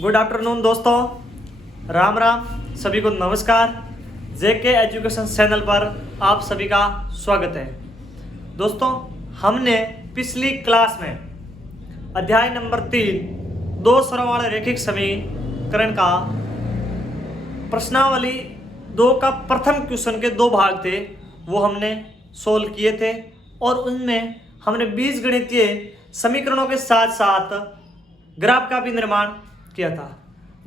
Good afternoon दोस्तों, राम राम, सभी को नमस्कार। जेके एजुकेशन चैनल पर आप सभी का स्वागत है। दोस्तों, हमने पिछली क्लास में अध्याय नंबर 3 दो स्वरों वाले रैखिक समीकरण का प्रश्नावली 2 का प्रथम क्वेश्चन के 2 भाग थे, वो हमने सोल्व किए थे और उनमें हमने बीजगणितीय समीकरणों के साथ साथ ग्राफ का भी निर्माण किया था।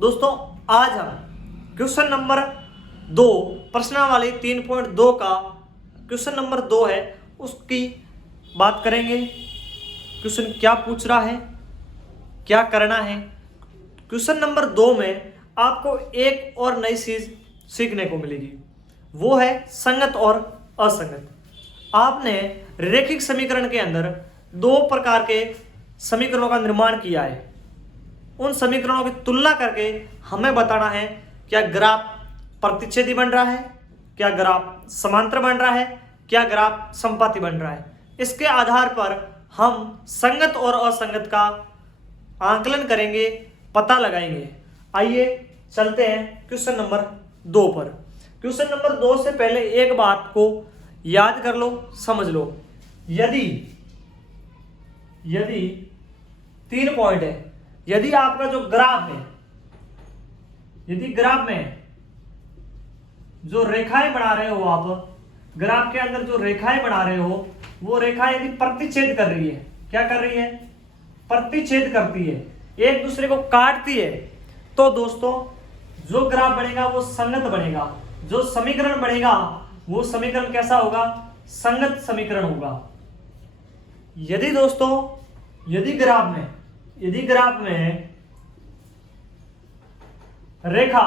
दोस्तों, आज हम क्वेश्चन नंबर 2 प्रश्नावली 3.2 का क्वेश्चन नंबर 2 है, उसकी बात करेंगे। क्वेश्चन क्या पूछ रहा है, क्या करना है। क्वेश्चन नंबर 2 में आपको एक और नई चीज सीखने को मिलेगी, वो है संगत और असंगत। आपने रैखिक समीकरण के अंदर 2 प्रकार के समीकरणों का निर्माण किया है। उन समीकरणों की तुलना करके हमें बताना है क्या ग्राफ प्रतिच्छेदी बन रहा है, क्या ग्राफ समांतर बन रहा है, क्या ग्राफ समपाती बन रहा है। इसके आधार पर हम संगत और असंगत का आकलन करेंगे, पता लगाएंगे। आइए चलते हैं क्वेश्चन नंबर 2 पर। क्वेश्चन नंबर 2 से पहले एक बात को याद कर लो, समझ लो। यदि 3 पॉइंट है, यदि आपका जो ग्राफ है, यदि ग्राफ में जो रेखाएं बना रहे हो आप, ग्राफ के अंदर जो रेखाएं बना रहे हो, वो रेखा यदि प्रतिच्छेद कर रही है, क्या कर रही है, प्रतिच्छेद करती है, एक दूसरे को काटती है, तो दोस्तों जो ग्राफ बनेगा वो संगत बनेगा। जो समीकरण बनेगा वो समीकरण कैसा होगा, संगत समीकरण होगा। यदि दोस्तों यदि ग्राफ में रेखा,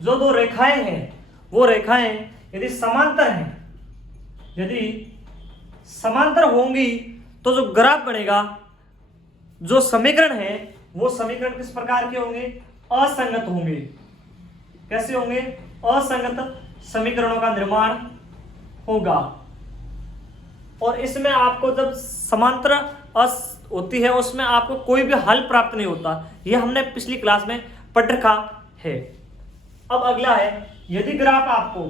जो 2 रेखाएं हैं, वो रेखाएं यदि समांतर हैं, यदि समांतर होंगी, तो जो ग्राफ बनेगा, जो समीकरण है, वो समीकरण किस प्रकार के होंगे, असंगत होंगे। कैसे होंगे, असंगत समीकरणों का निर्माण होगा। और इसमें आपको जब समांतर होती है, उसमें आपको कोई भी हल प्राप्त नहीं होता। यह हमने पिछली क्लास में पढ़ रखा है। अब अगला है, यदि ग्राफ आपको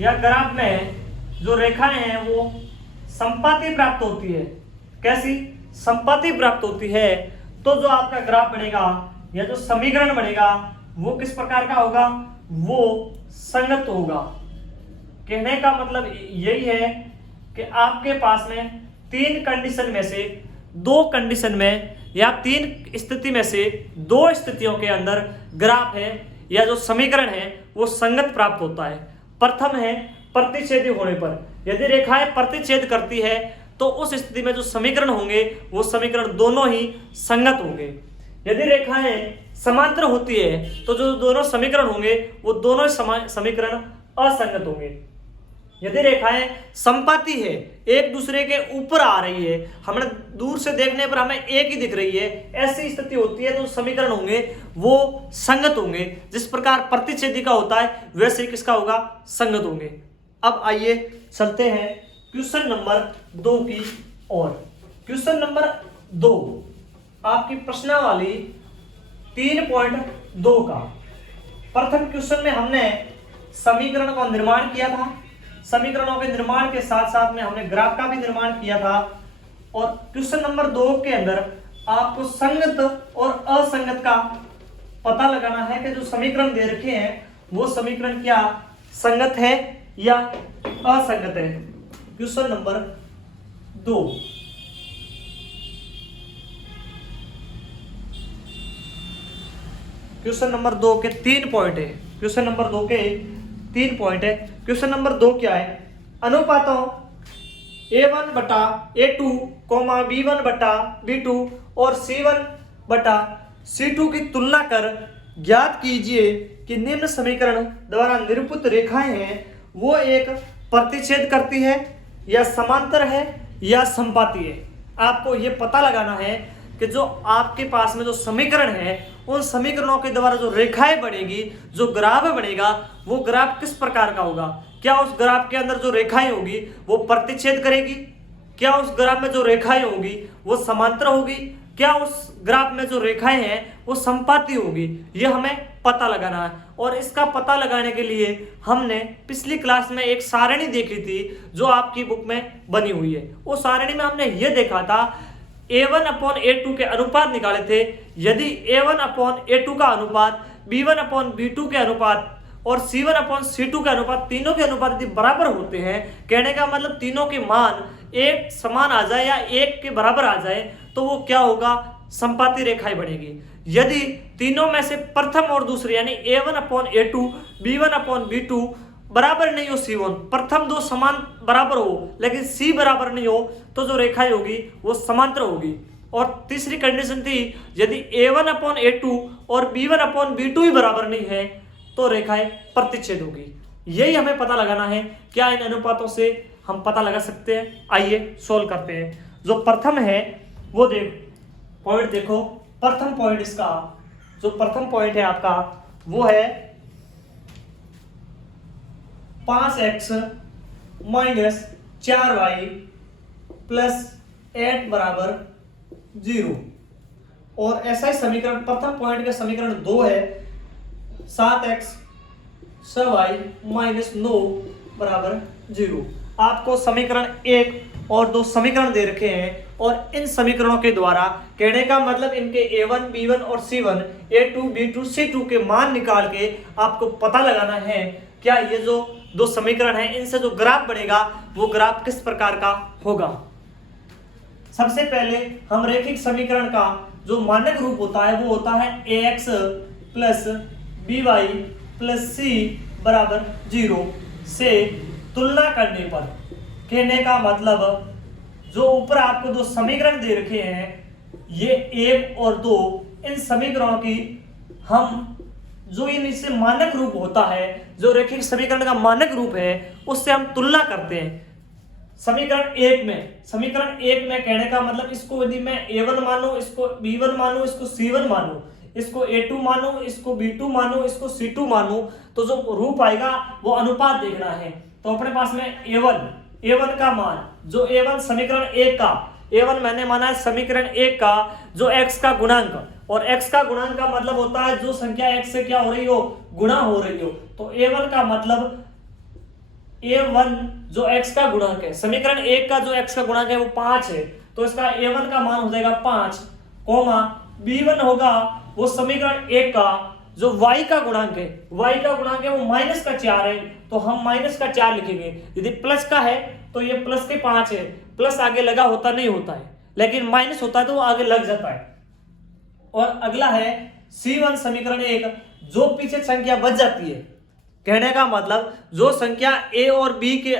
या ग्राफ में जो रेखाएं हैं वो समपाती प्राप्त होती है। कैसी समपाती प्राप्त होती है, तो जो आपका ग्राफ बनेगा या जो समीकरण बनेगा वो किस प्रकार का होगा, वो संगत होगा। कहने का मतलब यही है कि आपके पास में 3 कंडीशन में से 2 कंडीशन में या 3 स्थिति में से 2 स्थितियों के अंदर ग्राफ है या जो समीकरण है वो संगत प्राप्त होता है। प्रथम है प्रतिच्छेदी होने पर, यदि रेखाएं प्रतिच्छेद करती है तो उस स्थिति में जो समीकरण होंगे वो समीकरण दोनों ही संगत होंगे। यदि रेखाएं समांतर होती है तो जो दोनों समीकरण होंगे वो दोनों समीकरण असंगत होंगे। यदि रेखाएं समपाती है, एक दूसरे के ऊपर आ रही है, हमें दूर से देखने पर हमें एक ही दिख रही है, ऐसी स्थिति होती है तो समीकरण होंगे वो संगत होंगे। जिस प्रकार प्रतिच्छेदी का होता है वैसे ही किसका होगा, संगत होंगे। अब आइए चलते हैं क्वेश्चन नंबर 2 की ओर। क्वेश्चन नंबर 2 आपकी प्रश्नावली 3.2 का प्रथम क्वेश्चन में हमने समीकरण का निर्माण किया था। समीकरणों के निर्माण के साथ साथ में हमने ग्राफ का भी निर्माण किया था। और क्वेश्चन नंबर 2 के अंदर आपको संगत और असंगत का पता लगाना है कि जो समीकरण दे रखे हैं वो समीकरण क्या संगत है या असंगत है। क्वेश्चन नंबर 2, क्वेश्चन नंबर 2 के 3 पॉइंट है। क्वेश्चन नंबर 2 के 3 पॉइंट है। क्वेश्चन नंबर 2 क्या है, अनुपातों A1 बटा A2, B1 बटा B2 और C1 बटा C2 की तुलना कर ज्ञात कीजिए कि निम्न समीकरण द्वारा निरूपित रेखाएं हैं वो एक प्रतिच्छेद करती है या समांतर है या समपाती है। आपको ये पता लगाना है कि जो आपके पास में जो समीकरण है उन समीकरणों के द्वारा जो रेखाएं बनेगी, जो ग्राफ बनेगा, वो ग्राफ किस प्रकार का होगा। क्या उस ग्राफ के अंदर जो रेखाएं होगी वो प्रतिच्छेद करेगी क्या उस ग्राफ में जो रेखाएं होगी वो समांतर होगी, क्या उस ग्राफ में जो रेखाएं हैं वो संपाती होगी, ये हमें पता लगाना है। और इसका पता लगाने के लिए हमने पिछली क्लास में एक सारणी देखी थी जो आपकी बुक में बनी हुई है। उस सारणी में हमने ये देखा था A1/A2 के अनुपात निकाले थे। यदि A1/A2 का अनुपात B1/B2 के अनुपात और C1/C2 के अनुपात, तीनों के अनुपात यदि बराबर होते हैं, कहने का मतलब तीनों के मान एक समान आ जाए या एक के बराबर आ जाए, तो वो क्या होगा, संपाती रेखाएं बनेगी। यदि तीनों में से प्रथम और दूसरे यानी A1/A2 B1/B2 बराबर नहीं हो C1, प्रथम दो समान बराबर हो लेकिन C बराबर नहीं हो, तो जो रेखाएं होगी वो समांतर होगी। और तीसरी कंडीशन थी, यदि A1/A2 और B1/B2 ही बराबर नहीं है तो रेखाएं प्रतिच्छेद होगी। यही हमें पता लगाना है। क्या इन अनुपातों से हम पता लगा सकते हैं? आइए सोल्व करते हैं। जो प्रथम है वो पॉइंट देखो, प्रथम पॉइंट इसका जो प्रथम पॉइंट है आपका वो है 5x माइनस 4y प्लस 8 बराबर 0। और ऐसा ही समीकरण प्रथम पॉइंट का समीकरण 2 है 7x 6y माइनस 9 बराबर 0। आपको समीकरण 1 और 2 समीकरण दे रखे हैं और इन समीकरणों के द्वारा, कहने का मतलब इनके A1 B1 और C1 A2 B2 C2 के मान निकाल के आपको पता लगाना है क्या ये जो 2 समीकरण हैं इनसे जो ग्राफ बनेगा वो ग्राफ किस प्रकार का होगा। सबसे पहले हम रैखिक समीकरण का जो मानक रूप होता है वो होता है ax plus by plus c बराबर 0 से तुलना करने पर, कहने का मतलब जो ऊपर आपको 2 समीकरण दे रखे हैं ये 1 और 2, इन समीकरणों की हम जो इनसे मानक रूप होता है, जो रैखिक समीकरण का मानक रूप है, उससे हम तुलना करते हैं। समीकरण 1 में कहने का मतलब इसको यदि मैं A1 मानूं, इसको B1 मानूं, इसको C1 मानूं, इसको A2 मानूं, इसको B2 मानूं, इसको C2 मानूं, तो जो रूप आएगा वो अनुपात देखना है। तो अपने पास में A1 का मान, जो A1 समीकरण 1 का, A1 मैंने माना है समीकरण 1 का जो x का गुणांक, और x का गुणांक का मतलब होता है जो संख्या x से क्या हो रही हो, गुणा हो रही हो। तो A1 का मतलब A1 जो x का गुणांक है, समीकरण 1 का जो x का गुणांक है वो 5 है, तो इसका A1 का मान हो जाएगा 5, कोमा B1 होगा वो समीकरण 1 का जो y का गुणांक है, वो माइनस का 4 है, तो हम माइनस का 4 लिखेंगे। यदि प्लस का है तो ये प्लस के 5 है, प्लस आगे लगा होता नहीं होता है, लेकिन माइनस होता है तो वो आगे लग जाता है। और अगला है C1 समीकरण 1, जो पीछे संख्या बच जाती है, कहने का मतलब जो संख्या A और B के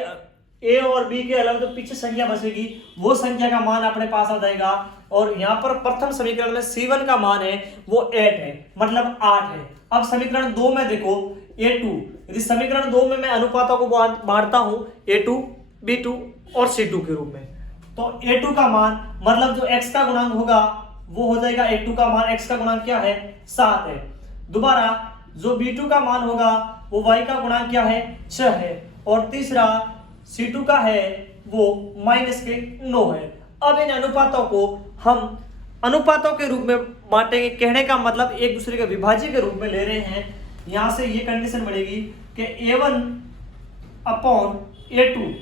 अलावा जो पीछे संख्या बचेगी वो संख्या का मान अपने पास आ जाएगा। और यहाँ पर प्रथम समीकरण में C1 का मान है वो 8 है, मतलब 8 है। अब समीकरण 2 में देखो A2, यदि समीकरण 2 में मैं अनुपातों को बांटता हूं A2 B2 और C2 के रूप में, तो A2 का मान मतलब जो x का गुणांक होगा वो हो जाएगा A2 का मान, x का गुणांक क्या है 7 है। दोबारा जो B2 का मान होगा वो y का गुणांक क्या है 6 है, और तीसरा C2 का है वो माइनस के 9 है। अब इन अनुपातों को हम अनुपातों के रूप में बांटेंगे, कहने का मतलब एक दूसरे के विभाज्य के रूप में ले रहे हैं। यहां से ये कंडीशन बनेगी कि A1 अपॉन A2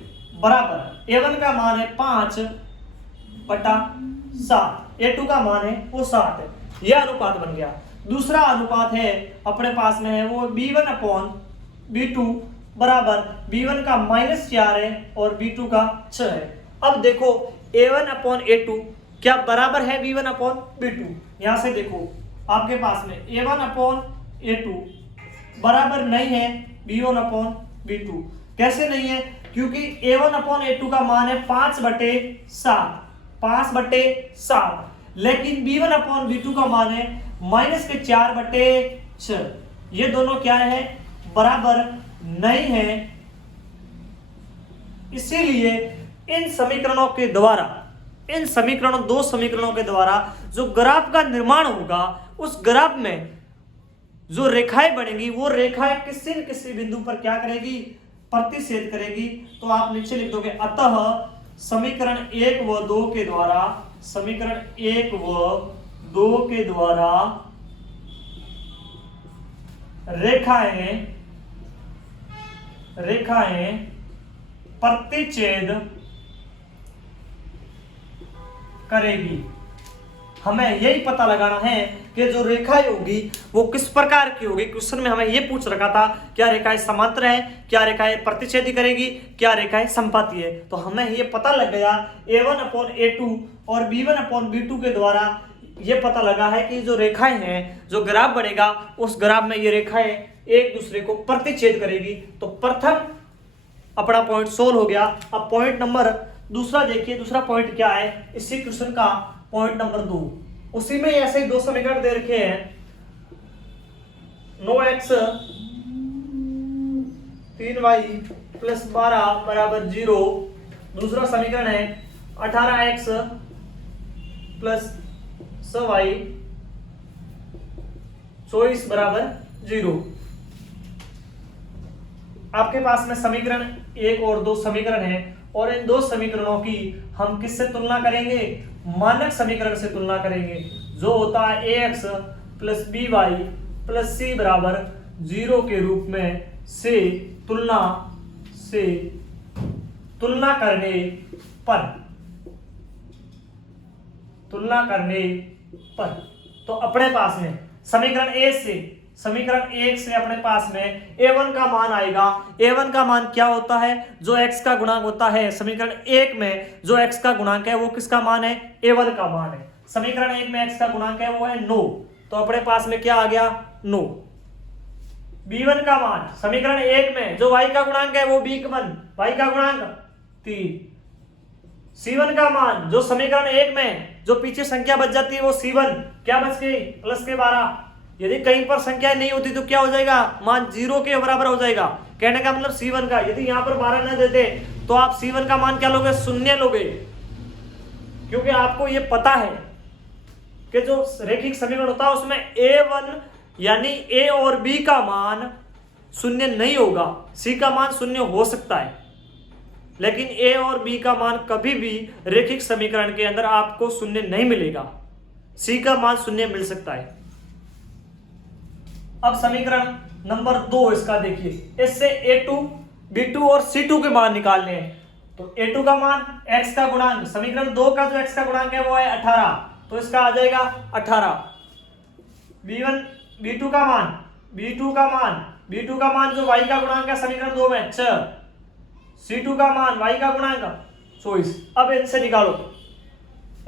बराबर, A1 का मान है 5/7, A2 का मान है वो 7 है, यह अनुपात बन गया। दूसरा अनुपात है अपने पास में है वो B1 अपॉन B2 बराबर, B1 का -4 है और B2 का 6 है। अब देखो A1 अपॉन A2 क्या बराबर है B1 अपॉन B2, यहां से देखो आपके पास में A1 अपॉन A2 बराबर नहीं है B1 अपॉन B2। कैसे नहीं है? क्योंकि A1 अपॉन A2 का मान है 5/7, लेकिन B1 अपॉन B2 का मान है -4/6। ये दोनों क्या है, बराबर नहीं है। इसीलिए इन समीकरणों के द्वारा, इन समीकरणों 2 समीकरणों के द्वारा जो ग्राफ का निर्माण होगा, उस ग्राफ में जो रेखाएं बनेगी वो रेखाएं किसी न किसी बिंदु पर क्या करेगी, प्रतिच्छेद करेगी। तो आप नीचे लिख दोगे अतः समीकरण 1 व 2 के द्वारा, समीकरण 1 व 2 के द्वारा रेखाएं प्रतिच्छेद करेगी। हमें यही पता लगाना है कि जो रेखाएं होगी वो किस प्रकार की होगी। क्वेश्चन में हमें ये पूछ रखा था, क्या रेखाएं समांतर है, क्या रेखाएं प्रतिच्छेदी करेगी, क्या रेखाएं संपाती है। तो हमें ये पता लग गया A1/A2 और B1/B2 के द्वारा ये पता लगा है कि जो रेखाएं हैं, जो ग्राफ बनेगा उस ग्राफ में ये रेखाएं एक दूसरे को प्रतिच्छेद करेगी। तो प्रथम अपना पॉइंट सोल्व हो गया। अब पॉइंट नंबर दूसरा देखिए, दूसरा पॉइंट क्या है इसी क्वेश्चन का, पॉइंट नंबर 2। उसी में ऐसे ही दो समीकरण दे रखे हैं, 9x 3y + 12 = 0। दूसरा समीकरण है 18x + 6y 24 = 0। आपके पास में समीकरण 1 और 2 समीकरण है और इन दो समीकरणों की हम किससे तुलना करेंगे, मानक समीकरण से तुलना करेंगे, जो होता है ax + by + c = 0 के रूप में से तुलना करने पर तो अपने पास में समीकरण 1 से अपने पास में a1 का मान आएगा। a1 का मान क्या होता है, जो x का गुणांक होता है। समीकरण 1 में जो x का गुणांक है वो किसका मान है, a1 का मान है। समीकरण 1 में x का गुणांक है वो है 9, तो अपने पास में क्या आ गया 9। b1 का मान समीकरण 1 में जो y का गुणांक है वो b1, y का गुणांक 3। c1 का मान जो समीकरण 1 में जो पीछे संख्या बच जाती है वो c1, क्या बच गई +12। यदि कहीं पर संख्या नहीं होती तो क्या हो जाएगा, मान 0 के बराबर हो जाएगा। कहने का मतलब c1 का, यदि यहां पर 12 न देते तो आप c1 का मान क्या लोगे, 0 लोगे, क्योंकि आपको ये पता है कि जो रैखिक समीकरण होता है उसमें a1 यानी a और b का मान 0 नहीं होगा। c का मान 0 हो सकता है, लेकिन a और b का मान कभी भी रैखिक समीकरण के अंदर आपको 0 नहीं मिलेगा। c का मान 0 मिल सकता है। अब समीकरण नंबर 2 इसका देखिए, इससे a2, b2 और c2 के मान निकालने हैं। तो a2 का मान x का गुणांक, समीकरण 2 का जो x का गुणांक है वो है 18, तो इसका आ जाएगा 18। b2 का मान जो y का गुणांक है समीकरण 2 में 6, c2 का मान y का गुणांक 24। अब इनसे निकालो,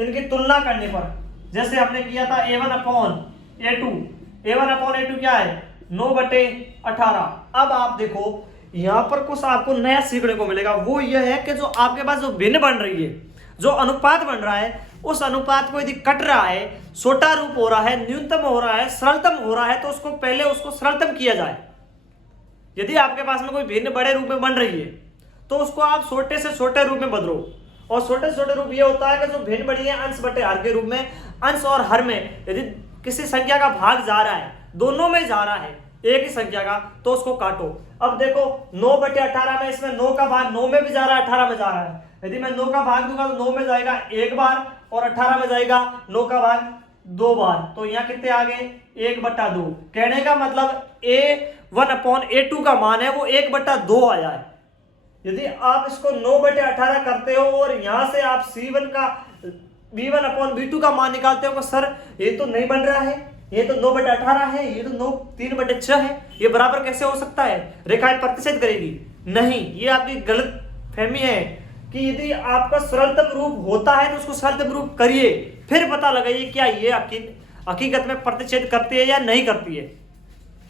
इनकी तुलना करने पर जैसे हमने किया था a1/a2 क्या है 9/18। अब आप देखो यहां पर कुछ आपको नया सीखने को मिलेगा, वो यह है कि जो आपके पास जो भिन्न बन रही है, जो अनुपात बन रहा है, उस अनुपात को यदि कट रहा है, छोटा रूप हो रहा है, न्यूनतम हो रहा है, सरलतम हो रहा है, तो उसको पहले उसको सरलतम किया जाए। यदि आपके पास में कोई भिन्न बड़े रूप में बन रही है तो उसको आप छोटे से छोटे रूप में बदलो। और छोटे से छोटे रूप ये होता है कि जो भिन्न बड़ी है अंश बटे हर के रूप में, अंश और हर में यदि किसी संख्या का भाग जा रहा है, दोनों में जा रहा है एक ही संख्या का, तो उसको काटो। अब देखो 9/18 में इसमें 9 का भाग 9 में भी जा रहा है, 18 में जा रहा है। यदि मैं 9 का भाग दूंगा तो 9 में जाएगा 1 बार और 18 में जाएगा 9 का भाग 2 बार, तो यहाँ कितने आ गए 1/2। कहने का मतलब a1/a2 का मान है वो 1/2 आया है। यदि आप इसको 9/18 करते हो और यहां से आप c1 का b1/b2 का मान निकालते हो तो सर ये तो नहीं बन रहा है, ये तो 9/18 है, ये तो 3/6 है, ये बराबर कैसे हो सकता है, रेखाएं प्रतिच्छेद करेगी? नहीं, ये आपकी गलत फहमी है कि यदि आपका सरलतम रूप होता है तो उसको सरलतम रूप करिए, फिर पता लगाइए क्या ये हकीकत में प्रतिच्छेद करती है या नहीं करती है।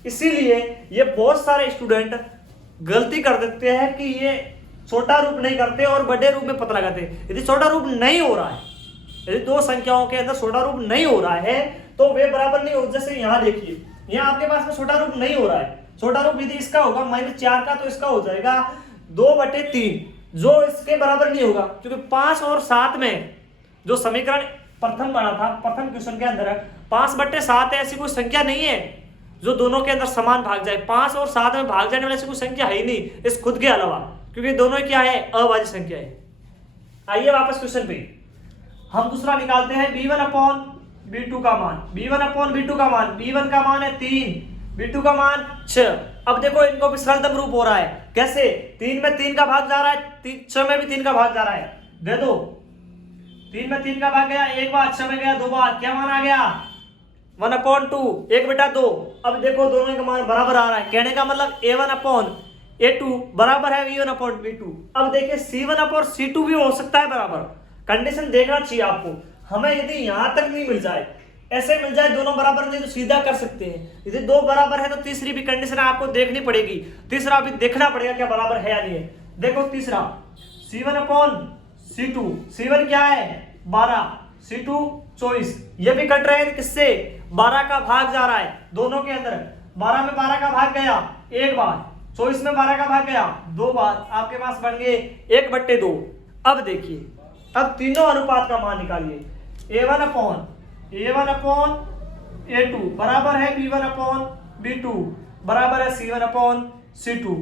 इसीलिए ये बहुत सारे स्टूडेंट गलती कर देते हैं कि ये छोटा रूप नहीं करते और बड़े रूप में पता लगाते हैं। यदि छोटा रूप नहीं हो रहा है, यदि दो संख्याओं के अंदर छोटा रूप नहीं हो रहा है तो वे बराबर नहीं हो। जैसे यहाँ देखिए, यहाँ आपके पास में छोटा रूप नहीं हो रहा है, छोटा रूप यदि इसका होगा -4 का तो इसका हो जाएगा 2/3, जो इसके बराबर नहीं होगा, क्योंकि 5 और 7 में जो समीकरण प्रथम बना था, प्रथम क्वेश्चन के अंदर 5/7 ऐसी कोई संख्या नहीं है जो दोनों के अंदर समान भाग जाए। 5 और 7 में भाग जाने वाली ऐसी कोई संख्या है ही नहीं इस खुद के अलावा, क्योंकि दोनों क्या है, अभाज्य संख्या है। आइए वापस क्वेश्चन पे, हम दूसरा निकालते हैं b1 अपॉन b2 का मान। b1 अपॉन b2 का मान, b1 का मान है 3, b2 का मान 6। अब देखो इनको विसरणतम रूप हो रहा है, कैसे? 3 में 3 का भाग जा रहा है, 6 में भी 3 का भाग जा रहा है, दे दो। 3 में 3 का भाग गया एक बार, 6 में गया 2 बार, क्या मान आ गया? 1/2, 1/2। अब देखो दोनों का मान बराबर आ रहा है, कहने का मतलब a1 अपॉन a2 बराबर है v1 अपॉन v2। अब देखिए c1 अपॉन c2 भी हो सकता है बराबर, कंडीशन देखना चाहिए आपको। हमें यदि यहां तक नहीं मिल जाए, ऐसे मिल जाए दोनों बराबर नहीं तो सीधा कर सकते हैं। यदि दो बराबर है तो तीसरी भी कंडीशन आपको देखनी पड़ेगी, तीसरा भी देखना पड़ेगा क्या बराबर है या नहीं है। देखो तीसरा c1 अपॉन c2, c1 क्या है 12, c2 24, ये भी कट रहे हैं किससे? 12 का भाग जा रहा है दोनों के अंदर, 12 में 12 का भाग गया एक बार, 24 में 12 का भाग गया 2 बार, आपके पास बन गए 1/2। अब देखिए, अब तीनों अनुपात का मान निकालिए। a1 अपॉन a2 बराबर है b1 अपॉन b2 बराबर है c1 अपॉन c2।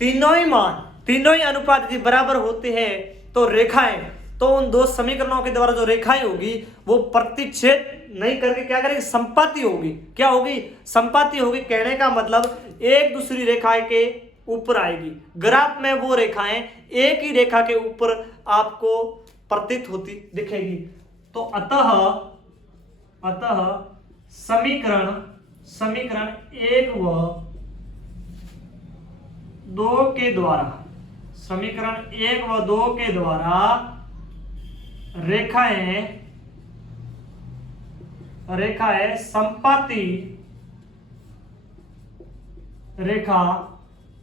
तीनों ही मान, तीनों ही अनुपात यदि बराबर होते हैं तो रेखाएं, तो उन दो समीकरणों के द्वारा जो रेखाएं होगी वो प्रतिच्छेद नहीं करके क्या करेगी? संपाती होगी। क्या होगी? संपाती होगी। कहने का मतलब एक दूसरी रेखा के ऊपर आएगी। ग्राफ में वो रेखाएं एक ही रेखा के ऊपर आपको प्रतीत होती दिखेगी। तो अतः समीकरण 1 व 2 के द्वारा, समीकरण 1 व 2 के द्वारा रेखाएं संपाती रेखा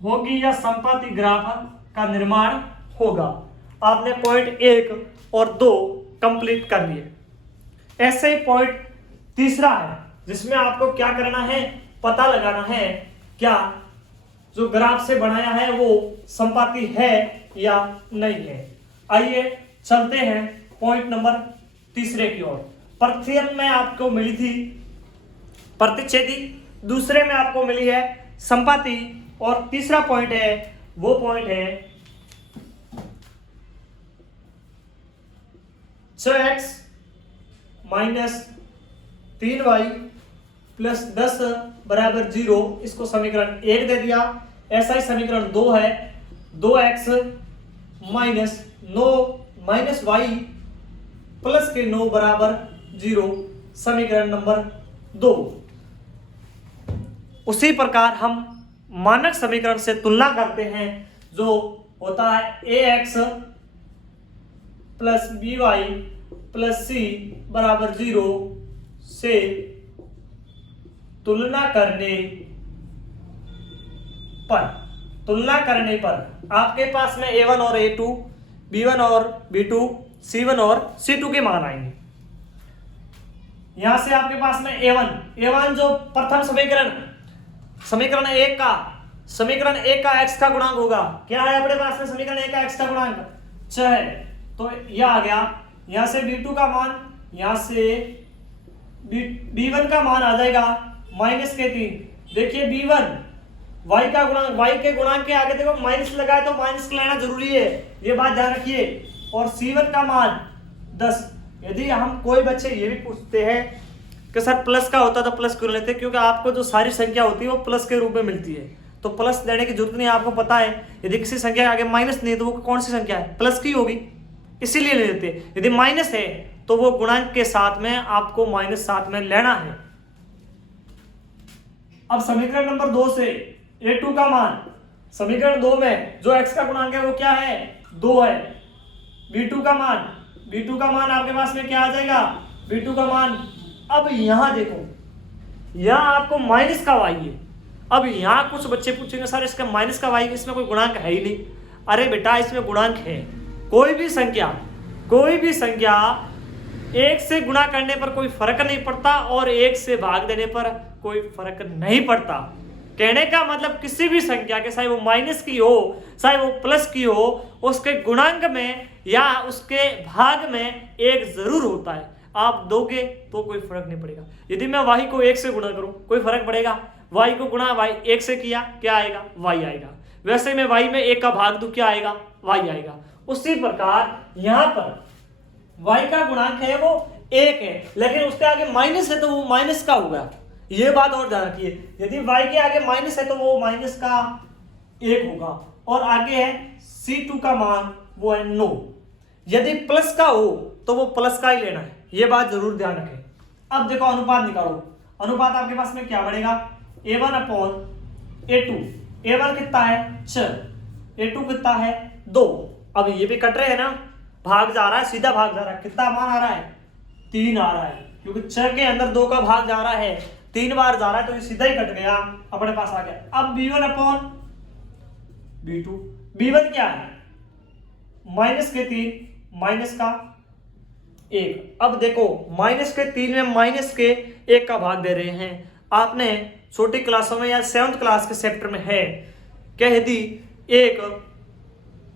होगी या संपाती ग्राफ का निर्माण होगा। आपने पॉइंट 1 और 2 कंप्लीट कर लिए। ऐसे ही पॉइंट तीसरा है जिसमें आपको क्या करना है? पता लगाना है क्या जो ग्राफ से बनाया है वो संपाती है या नहीं है। आइए चलते हैं पॉइंट नंबर तीसरे की ओर। प्रथम में आपको मिली थी प्रतिच्छेदी, दूसरे में आपको मिली है संपाती, और तीसरा पॉइंट है वो पॉइंट है 6x माइनस 3y प्लस 10 बराबर 0। इसको समीकरण 1 दे दिया। ऐसा ही समीकरण 2 है 2x minus 9 minus y plus के 9 बराबर 0, समीकरण नंबर 2। उसी प्रकार हम मानक समीकरण से तुलना करते हैं जो होता है ax plus by plus c बराबर 0 से तुलना करने पर आपके पास में a1 और a2, b1 और b2, c1 और c2 के मान आएंगे। यहां से आपके पास में a1 जो प्रथम समीकरण 1 का x का गुणांक होगा। क्या है अपने पास में? समीकरण 1 का x का गुणांक 6 है, तो यह आ गया। यहां से b2 का मान, यहां से b1 का मान आ जाएगा माइनस के 3। देखिए b1 y का गुणांक, y के गुणांक के आगे देखो माइनस लगाए तो माइनस लेना जरूरी है, ये बात ध्यान रखिए। और c1 का मान 10। यदि हम कोई बच्चे ये भी पूछते हैं कि सर प्लस का होता तो प्लस क्यों लेते, क्योंकि आपको जो सारी संख्या होती है वो प्लस के रूप में मिलती है, तो प्लस देने की जरूरत नहीं है। आपको पता है यदि किसी संख्या के आगे माइनस नहीं है तो वो कौन सी संख्या है? प्लस की होगी, इसीलिए ले लेते हैं। यदि माइनस है तो वो गुणांक के साथ में आपको माइनस साथ में लेना है। अब समीकरण नंबर 2 से a2 का मान, समीकरण 2 में जो x का गुणांक है वो क्या है? 2 है। b2 का मान आपके पास में क्या आ जाएगा? b2 का मान, अब यहां देखो, यहां आपको माइनस का y है। अब यहां कुछ बच्चे पूछेंगे सर इसका माइनस का y, इसमें कोई गुणांक है ही नहीं। अरे बेटा इसमें गुणांक है। कोई भी संख्या 1 से गुणा करने पर कोई फर्क नहीं पड़ता और 1 से भाग देने पर कोई फर्क नहीं पड़ता। कहने का मतलब किसी भी संख्या के, चाहे वो माइनस की हो चाहे वो प्लस की हो, उसके गुणांक में या उसके भाग में 1 जरूर होता है। आप दोगे तो कोई फर्क नहीं पड़ेगा। यदि मैं y को 1 से गुणा करूं कोई फर्क पड़ेगा? y को गुणा y 1 से किया क्या आएगा? y आएगा। वैसे में y में 1 का भाग दूं क्या आएगा? y आएगा। उसी प्रकार यहाँ पर y का गुणांक है वो 1 है, लेकिन उसके आगे माइनस है तो वो माइनस का होगा। ये बात और ध्यान रखिए, यदि y के आगे माइनस है तो वो माइनस का 1 होगा, और आगे है C2 का मान वो है 9। यदि प्लस का हो तो वो प्लस का ही लेना है, ये बात जरूर ध्यान रखें। अब देखो अनुपात निकालो। अनुपात आपके पास में क्या बढ़ेगा, A1 अपॉन A2। A1 कितना है 6, A2 कितना है 2। अब ये भी कट रहे हैं ना, भाग जा रहा है, सीधा भाग जा रहा है। कितना मान आ रहा है 3 आ रहा है, क्योंकि 6 के अंदर 2 का भाग जा रहा है, 3 बार जा रहा है तो ये सीधा ही कट गया, अपने पास आ गया। अब B1 अपॉन B2। B1 क्या है माइनस के 3 माइनस का 1। अब देखो माइनस के 3 में माइनस के 1 का भाग दे रहे हैं। आपने छोटी क्लासों में या 7th क्लास के चैप्टर में है क्या, यदि एक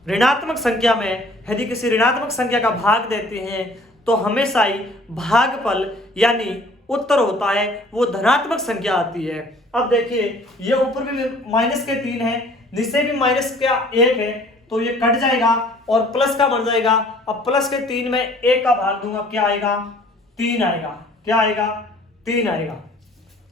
ऋणात्मक संख्या में यदि किसी ऋणात्मक संख्या का भाग देते हैं तो हमेशा ही भागफल यानी उत्तर होता है वो धनात्मक संख्या आती है। अब देखिए ये ऊपर भी माइनस के 3 है, नीचे भी माइनस का 1 है, तो ये कट जाएगा और प्लस का बन जाएगा। अब प्लस के 3 में 1 का भाग दूंगा, क्या आएगा 3 आएगा। क्या आएगा 3 आएगा।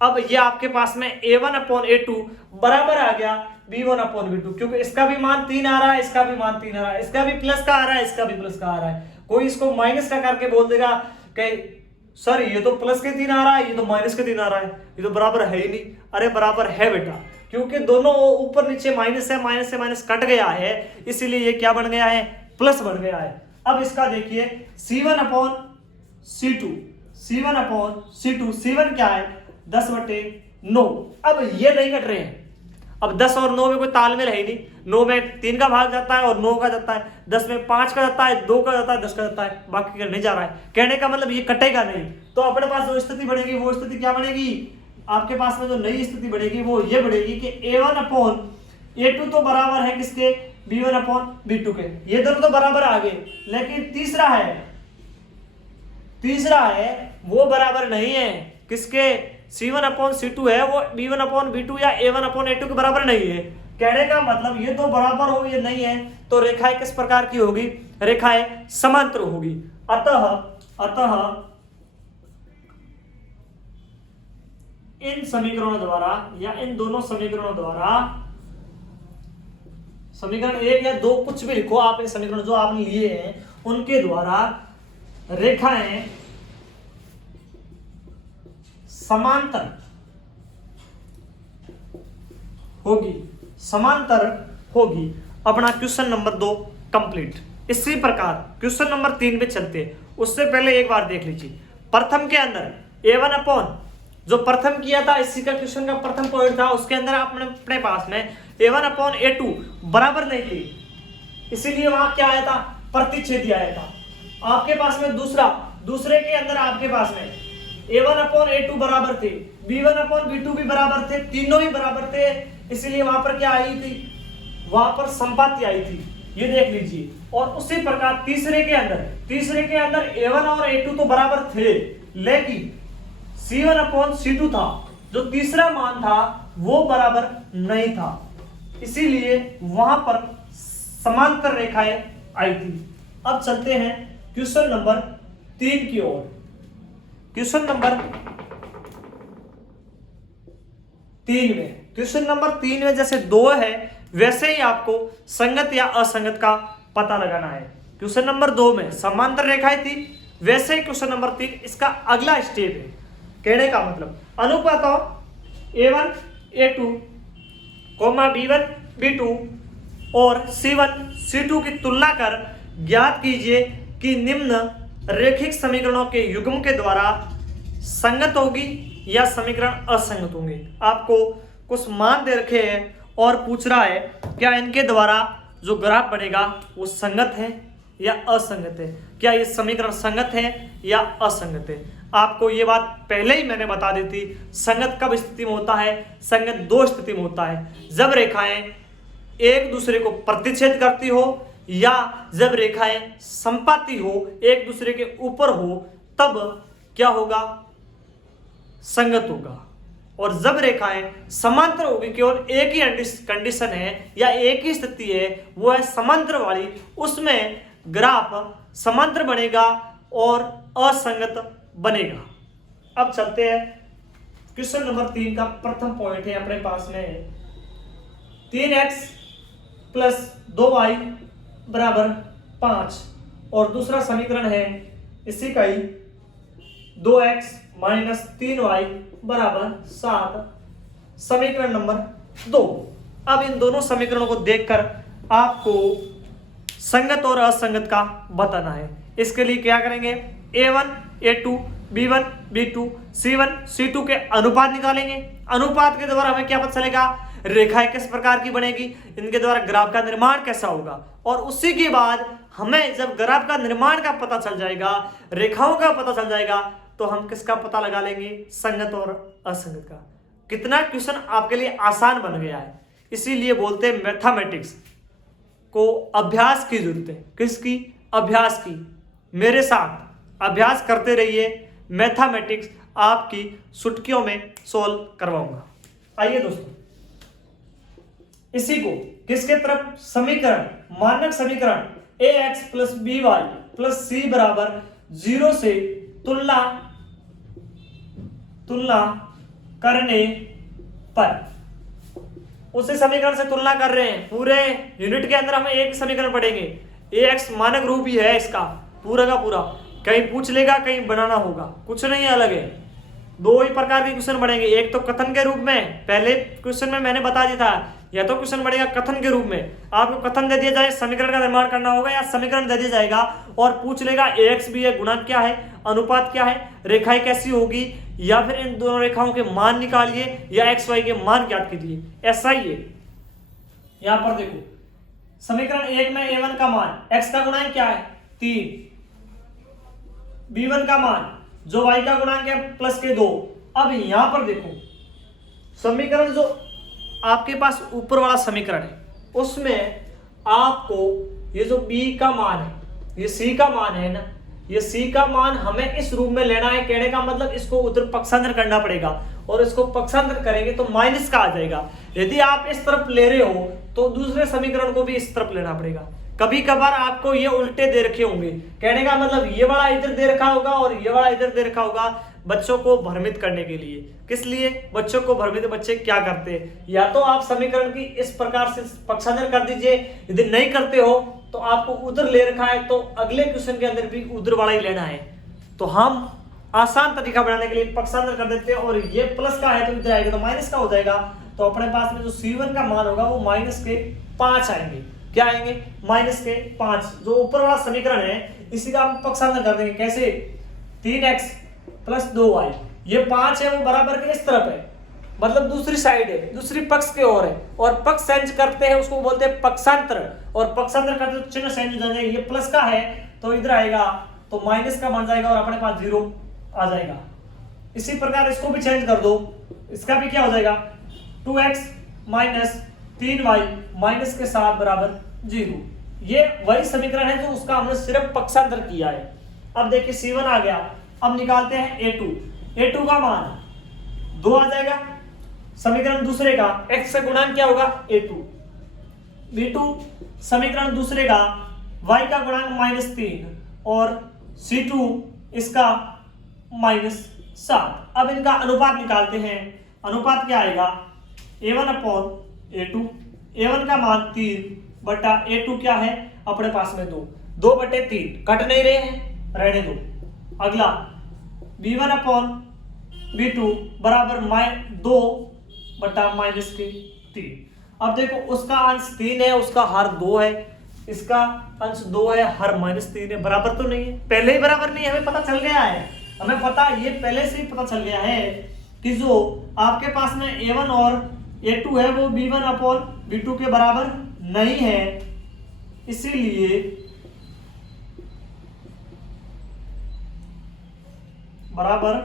अब ये आपके पास में A1 अपॉन A2 बराबर आ गया B1 अपॉन B2, क्योंकि इसका भी मान 3 आ रहा है, इसका भी मान 3 आ रहा है, इसका भी प्लस का आ रहा है, इसका भी प्लस का आ रहा है। कोई इसको माइनस का करके बोल देगा कि सर ये तो प्लस के 3 आ रहा है, ये तो माइनस के 3 आ रहा है, ये तो बराबर है ही नहीं। अरे बराबर है बेटा, क्योंकि दोनों ऊपर नीचे माइनस है, माइनस से माइनस कट गया है, इसीलिए ये क्या बन गया है प्लस बन गया है। अब इसका देखिए C1 upon C2, C1 upon C2, C1 क्या है 10/9। अब ये नहीं कट रहे हैं, अब 10 और 9 में कोई तालमेल है ही नहीं। 9 में 3 का भाग जाता है और 9 का जाता है, 10 में 5 का जाता है, 2 का जाता है, 10 का जाता है, बाकी नहीं जा रहा है। कहने का मतलब ये कटेगा नहीं। तो अपने पास जो स्थिति बनेगी वो स्थिति क्या बनेगी, आपके पास में जो नई स्थिति बढ़ेगी वो ये बढ़ेगी कि A1 अपॉन A2 तो बराबर है किसके B1 अपॉन B2 के, ये दोनों तो बराबर आ गए, लेकिन तीसरा है वो बराबर नहीं है किसके, C1 अपॉन C2 है वो B1 अपॉन B2 या A1 अपॉन A2 के बराबर नहीं है। कहने का मतलब ये दो बराबर हो ये नहीं है, तो रेखाएं किस प्रकार की होगी, रेखाएं समांतर होगी। अतः इन समीकरणों द्वारा या इन दोनों समीकरणों द्वारा, समीकरण 1 या 2 कुछ भी लिखो आप, इन समीकरण जो आपने लिए हैं उनके द्वारा रेखाएं समांतर होगी। अपना क्वेश्चन नंबर 2 कंप्लीट। इसी प्रकार क्वेश्चन नंबर 3 पे चलते हैं, उससे पहले एक बार देख लीजिए। प्रथम के अंदर A1 अपॉन जो प्रथम किया था, इसी का क्वेश्चन का प्रथम पॉइंट था, उसके अंदर आपने अपने पास में A1 अपॉन A2 बराबर नहीं थी, इसीलिए वहां क्या आया था प्रतिच्छेदी आया था। आपके पास में दूसरे के अंदर आपके पास में A1 अपॉन A2 बराबर थे, B1 अपॉन B2 भी बराबर थे, तीनों ही बराबर थे, इसीलिए वहां पर क्या आई थी, वहां पर संपाति आई थी, ये देख लीजिए। और उसी प्रकार तीसरे के अंदर A1 और A2 तो बराबर थे, लेकिन C1 अपॉन C2 था, जो तीसरा मान था वो बराबर नहीं था, इसीलिए वहां पर समांतर रेखाएं आई थी। अब चलते हैं क्वेश्चन नंबर 3 की ओर। क्वेश्चन नंबर 3 में जैसे 2 है वैसे ही आपको संगत या असंगत का पता लगाना है। क्वेश्चन नंबर 2 में समांतर रेखाएं थी, वैसे ही क्वेश्चन नंबर 3 इसका अगला स्टेप है। कहने का मतलब अनुपातों A1 A2, B1 B2 और C1 C2 की तुलना कर ज्ञात कीजिए कि निम्न रैखिक समीकरणों के युग्म के द्वारा संगत होगी या समीकरण असंगत होंगे। आपको कुछ मान दे रखे हैं और पूछ रहा है क्या इनके द्वारा जो ग्राफ बनेगा वो संगत है या असंगत है, क्या ये समीकरण संगत है या असंगत है। आपको ये बात पहले ही मैंने बता दी थी, संगत कब स्थिति में होता है, संगत 2 स्थिति में होता है, जब रेखाएं एक दूसरे को प्रतिच्छेद करती हो या जब रेखाएं संपाती हो, एक दूसरे के ऊपर हो, तब क्या होगा संगत होगा। और जब रेखाएं समांतर होगी, केवल एक ही कंडीशन है या एक ही स्थिति है, वो है समांतर वाली, उसमें ग्राफ समांतर बनेगा और असंगत बनेगा। अब चलते हैं क्वेश्चन नंबर 3 का प्रथम पॉइंट है अपने पास में 3x प्लस 2y बराबर 5 और दूसरा समीकरण है इसी का ही 2x माइनस 3y बराबर 7, समीकरण नंबर 2। अब इन दोनों समीकरणों को देखकर आपको संगत और असंगत का बताना है। इसके लिए क्या करेंगे, a1 a2 b1 b2 c1 c2 के अनुपात निकालेंगे। अनुपात के द्वारा हमें क्या पता चलेगा, रेखाएं किस प्रकार की बनेगी, इनके द्वारा ग्राफ का निर्माण कैसा होगा, और उसी के बाद हमें जब ग्राफ का निर्माण का पता चल जाएगा, रेखाओं का पता चल जाएगा, तो हम किसका पता लगा लेंगे, संगत और असंगत का। कितना क्वेश्चन आपके लिए आसान बन गया है, इसीलिए बोलते हैं मैथमेटिक्स को अभ्यास की जरूरत है। किसकी, अभ्यास की। मेरे साथ अभ्यास करते रहिए, मैथमेटिक्स आपकी चुटकियों में सोल्व करवाऊंगा। आइए दोस्तों, इसी को किसके तरफ समीकरण, मानक समीकरण ax plus B Y plus C बराबर 0 से तुलना करने पर, उसी समीकरण से तुलना कर रहे हैं। पूरे यूनिट के अंदर हम एक समीकरण पढ़ेंगे। ax मानक रूप ही है इसका पूरा का पूरा, कहीं पूछ लेगा कहीं बनाना होगा, कुछ नहीं अलग है। दो ही प्रकार के क्वेश्चन बढ़ेंगे, एक तो कथन के रूप में, पहले क्वेश्चन में मैंने बता दिया था, या तो क्वेश्चन बढ़ेगा कथन के रूप में, आपको कथन दे दिया जाए, समीकरण का निर्माण करना होगा, या समीकरण दे दिया जाएगा और पूछ लेगा ax भी है, गुणांक क्या है, अनुपात क्या है, रेखाएं कैसी होगी, या फिर इन दोनों रेखाओं के मान निकालिए या एक्स वाई के मान ज्ञात कीजिए। ऐसा ही है, यहां पर देखो समीकरण 1 में a1 का मान, x का गुणांक क्या है 3, b1 का मान जो y का गुणांक है प्लस के 2। अब यहां पर देखो समीकरण जो आपके पास ऊपर वाला समीकरण है, उसमें आपको ये जो b का मान है, ये c का मान है ना, ये c का मान हमें इस रूप में लेना है। कहने का मतलब इसको उधर पक्षांतर करना पड़ेगा, और इसको पक्षांतर करेंगे तो माइनस का आ जाएगा। यदि आप इस तरफ ले रहे हो तो दूसरे समीकरण को भी इस तरफ लेना पड़ेगा। कभी कभार आपको ये उल्टे दे रखे होंगे, कहने का मतलब ये वाला इधर दे रखा होगा और ये वाला इधर दे रखा होगा, बच्चों को भ्रमित करने के लिए। किस लिए, बच्चों को भ्रमित, बच्चे क्या करते हैं, या तो आप समीकरण की इस प्रकार से पक्षांतर कर दीजिए, यदि नहीं करते हो तो आपको उधर ले रखा है तो अगले क्वेश्चन के अंदर भी उधर वाला ही लेना है। तो हम आसान तरीका बनाने के लिए पक्षांतर कर देते हैं, और ये प्लस का है तो इधर आएगा तो माइनस का हो जाएगा। तो अपने पास में जो C1 का मान होगा वो माइनस के 5 आएंगे। क्या आएंगे, माइनस के 5। जो ऊपर वाला समीकरण है इसी का हम पक्षांतर कर देंगे। कैसे, 3x प्लस 2y, ये 5 है वो बराबर के इस तरफ है, मतलब दूसरी साइड है, दूसरी पक्ष के ओर है, और पक्ष चेंज करते हैं उसको बोलते हैं पक्षांतर, और पक्षांतर करते तो चिन्ह चेंज हो जाएगा। ये प्लस का है तो इधर आएगा तो माइनस का बन जाएगा और अपने पास 0 आ जाएगा। इसी प्रकार इसको भी चेंज कर दो, इसका भी क्या हो जाएगा, 2x माइनस 3y माइनस के 7 बराबर 0। ये वही समीकरण है जो उसका हमने सिर्फ पक्षांतर किया है। अब देखिए C1 आ गया, अब निकालते हैं A2 का मान 2 आ जाएगा, समीकरण दूसरे का x से गुणांक क्या होगा A2, B2 समीकरण दूसरे का y का गुणांक -3 और C2 इसका -7। अब इनका अनुपात निकालते हैं। अनुपात क्या आएगा, A1/A2, A1 का मान 3 बटा A2 क्या है अपने पास में 2/3, कट नहीं रहे हैं, रहने दो। अगला B1/B2 बराबर 2 बटा -3। अब देखो उसका अंश 3 है, उसका हर 2 है, इसका अंश 2 है, हर -3 है, बराबर तो नहीं है, पहले ही बराबर नहीं है, हमें पता चल गया है, हमें पता ये पहले से ही पता चल गया है कि जो आपके पास में A1 और A2 है वो B1/B2 के बराबर नहीं है, इसीलिए बराबर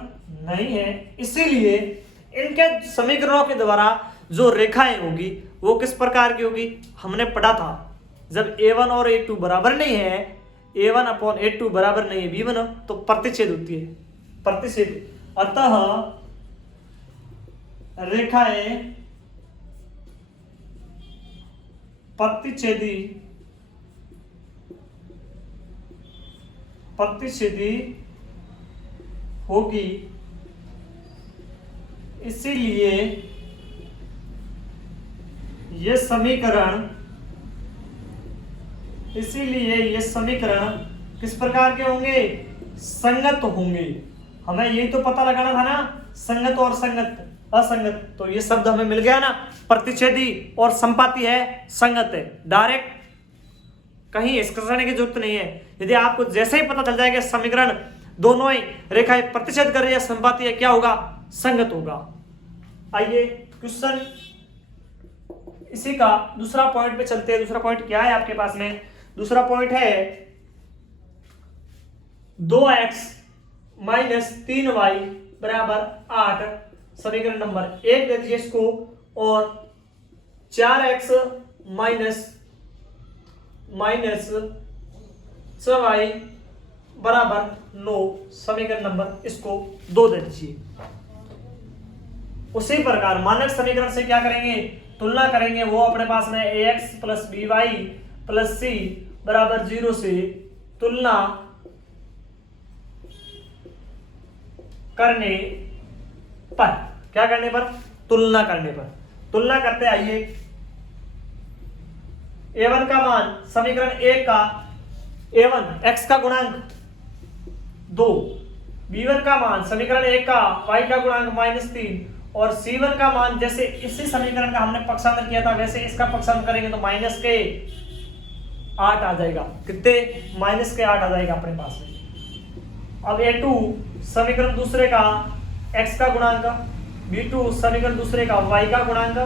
नहीं है, इसीलिए इनके समीकरणों के द्वारा जो रेखाएं होगी वो किस प्रकार की होगी, हमने पढ़ा था जब A1 और A2 बराबर नहीं है, A1/A2 बराबर नहीं है B1, तो प्रतिच्छेद होती है, प्रतिच्छेद। अतः रेखाएं प्रतिच्छेदी होगी, इसीलिए ये समीकरण किस प्रकार के होंगे? संगत होंगे। हमें यही तो पता लगाना था ना, संगत और संगत असंगत। तो ये शब्द हमें मिल गया ना, प्रतिच्छेदी और संपाती है, संगत है। डायरेक्ट कहीं इसका करने की जरूरत नहीं है। यदि आपको जैसे ही पता चल जाएगा समीकरण दोनों ही रेखाएं प्रतिच्छेद कर रही है, संपाती है, क्या होगा? संगत होगा। आइए क्वेश्चन इसी का दूसरा पॉइंट पे चलते हैं। दूसरा पॉइंट क्या है आपके पास में? दूसरा पॉइंट है 2x माइनस 3y बराबर 8, समीकरण नंबर 1 दे दीजिए इसको, और 4x माइनस 6y बराबर 9, समीकरण नंबर इसको 2 दे दीजिए। उसी प्रकार मानक समीकरण से क्या करेंगे? तुलना करेंगे। वो अपने पास में ax plus by plus c बराबर 0 से तुलना करने पर, क्या करने पर? तुलना करने पर। तुलना करते आइए। a1 का मान समीकरण 1 का a1 x का गुणांक 2, b1 का मान समीकरण 1 का y का गुणांक -3, और c1 का मान जैसे इसी समीकरण का हमने पक्षांतर किया था वैसे इसका पक्षांतर करेंगे तो माइनस के 8 आ जाएगा। कितने? माइनस के 8 आ जाएगा अपने पास में। अब a2 समीकरण दूसरे का x का गुणांक, b2 समीकरण दूसरे का y का गुणांक,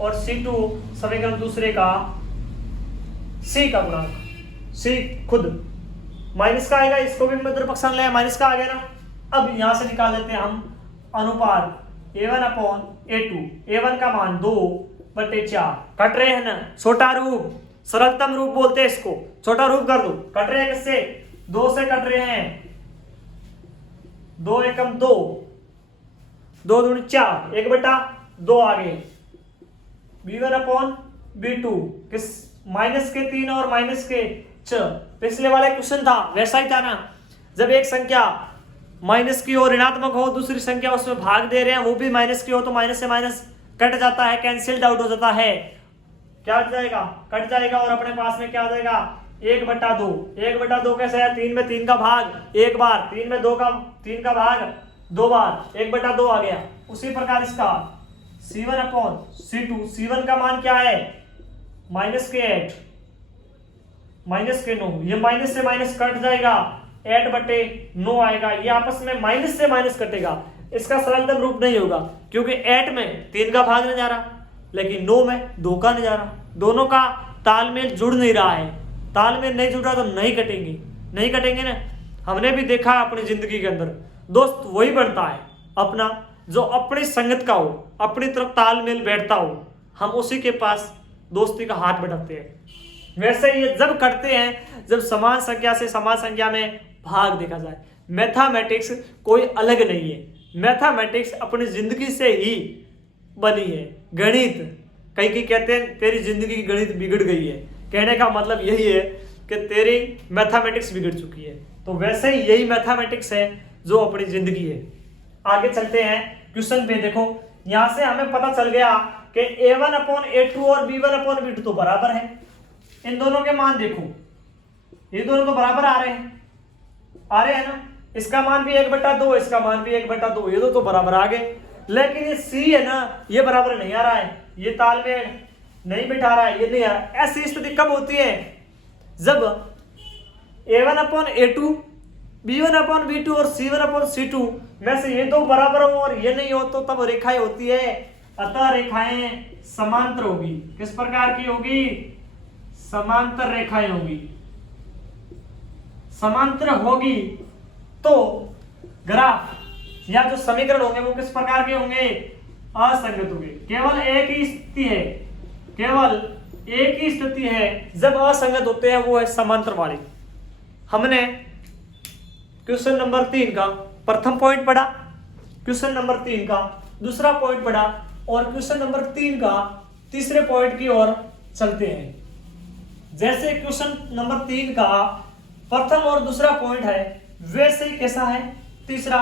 और c2 समीकरण दूसरे का c का गुणांक। c खुद माइनस का आएगा, इसको भी मध्य पक्षांतर ले, माइनस का आ गया ना। अब यहां से निकाल देते हैं हम अनुपात a1 अपॉन a2। a1 का मान 2/4, कट रहे हैं ना, छोटा रूप, सरलतम रूप बोलते हैं इसको, छोटा रूप कर दो। कट रहे हैं किससे? 2 से कट रहे हैं, 2 एकम 2, 2 दूनी 4, 1/2 आ गए। b1 अपॉन b2 किस? माइनस के 3 और माइनस के 6। पिछले वाला क्वेश्चन था वैसा ही था ना, जब एक संख्या माइनस की हो, ऋणात्मक हो, दूसरी संख्या उसमें भाग दे रहे हैं वो भी माइनस की हो, तो माइनस से माइनस कट जाता है, कैंसिल्ड आउट हो जाता है। क्या हो जाएगा? कट जाएगा, और अपने पास में क्या आ जाएगा? 1/2। 1/2 कैसे है? 3 में 3 का भाग एक बार, 3 में 3 का भाग 2 बार, 1/2 आ गया। उसी प्रकार इसका c1 अपॉन c2, c1 का मान क्या है? -8 -9, ये माइनस से माइनस कट जाएगा, 8/9 आएगा। ये आपस में माइनस से माइनस कटेगा, इसका सरलतम रूप नहीं होगा, क्योंकि 8 में 3 का भाग नहीं जा रहा, लेकिन 9 में 2 का नहीं जा रहा। दोनों का तालमेल जुड़ नहीं रहा है। तालमेल नहीं जुड़ रहा तो नहीं कटेंगे ना। हमने भी देखा अपनी जिंदगी के अंदर, दोस्त वही बनता है अपना जो अपनी संगत का हो, अपनी तरफ तालमेल बैठता हो, हम उसी के पास दोस्ती का हाथ बढ़ाते हैं। वैसे ये जब करते हैं जब समान संख्या से समान संख्या में भाग देखा जाए। मैथमेटिक्स कोई अलग नहीं है, मैथमेटिक्स अपनी जिंदगी से ही बनी है। गणित, कई कहते हैं तेरी जिंदगी की गणित बिगड़ गई है, कहने का मतलब यही है कि तेरी मैथमेटिक्स बिगड़ चुकी है। तो वैसे ही यही मैथमेटिक्स है जो अपनी जिंदगी है। आगे चलते हैं क्वेश्चन पे। देखो यहां से हमें पता चल गया कि a1 अपॉन a2 और b1 अपॉन b2 तो बराबर है। इन दोनों के मान देखो, ये दोनों तो बराबर आ रहे हैं ना। इसका मान भी 1/2, इसका मान भी 1/2, ये तो बराबर आ गए। लेकिन ये c है ना, ये बराबर नहीं आ रहा है, ये तालमेल नहीं बिठा रहा है, ये नहीं आ रहा। ऐसी स्थिति कब होती है? जब a1 upon a2, b1 upon b2 और c1 अपॉन c2 में से ये दो बराबर हो और ये नहीं हो, तो तब रेखाएं होती है। अतः रेखाएं समांतर होगी। किस प्रकार की होगी? समांतर रेखाएं होगी। समांतर होगी तो ग्राफ या जो समीकरण होंगे वो किस प्रकार के होंगे? असंगत होंगे। केवल एक ही स्थिति है जब असंगत होते हैं, वो है समांतर वाले। हमने क्वेश्चन नंबर 3 का प्रथम पॉइंट पढ़ा, क्वेश्चन नंबर 3 का दूसरा पॉइंट पढ़ा और क्वेश्चन नंबर 3 का तीसरे पॉइंट की ओर चलते हैं। जैसे क्वेश्चन नंबर 3 का प्रथम और दूसरा पॉइंट है, वैसे ही कैसा है तीसरा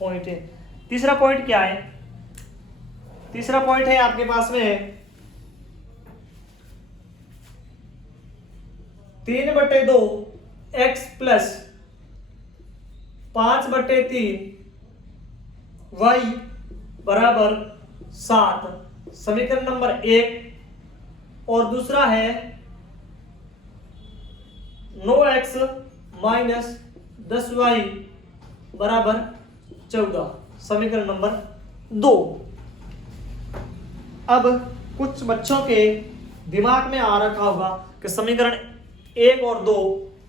पॉइंट है। तीसरा पॉइंट क्या है? तीसरा पॉइंट है आपके पास में 3/2 x प्लस 5/3 y बराबर 7, समीकरण नंबर 1। और दूसरा है 9x माइनस 10y बराबर 14, समीकरण नंबर 2। अब कुछ बच्चों के दिमाग में आ रखा होगा कि समीकरण 1 और 2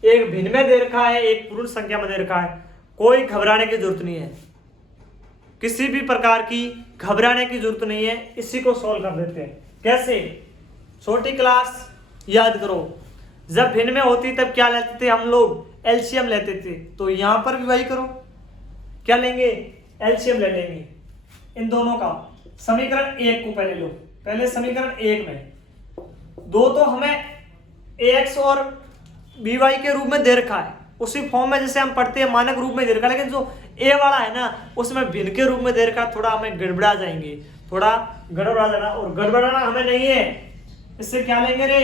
एक भिन्न में दे रखा है, एक पूर्ण संख्या में दे रखा है, कोई घबराने की जरूरत नहीं है, किसी भी प्रकार की घबराने की जरूरत नहीं है। इसी को सॉल्व कर देते हैं। कैसे? छोटी क्लास याद करो, जब भिन्न में होती तब क्या लेते थे हम लोग? एलसीएम लेते थे। तो यहां पर भी वही करो, क्या लेंगे? एलसीएम ले लेंगे इन दोनों का। समीकरण 1 को पहले लो, पहले समीकरण 1 में 2 तो हमें ax और by के रूप में दे रखा है, उसी फॉर्म में जैसे हम पढ़ते हैं मानक रूप में दे रखा है, लेकिन जो a वाला है ना उसमें भिन्न के रूप में दे रखा है। थोड़ा हमें गड़बड़ा जाएंगे, थोड़ा गड़बड़ा जाना, और गड़बड़ाना हमें नहीं है। इससे क्या लेंगे रे?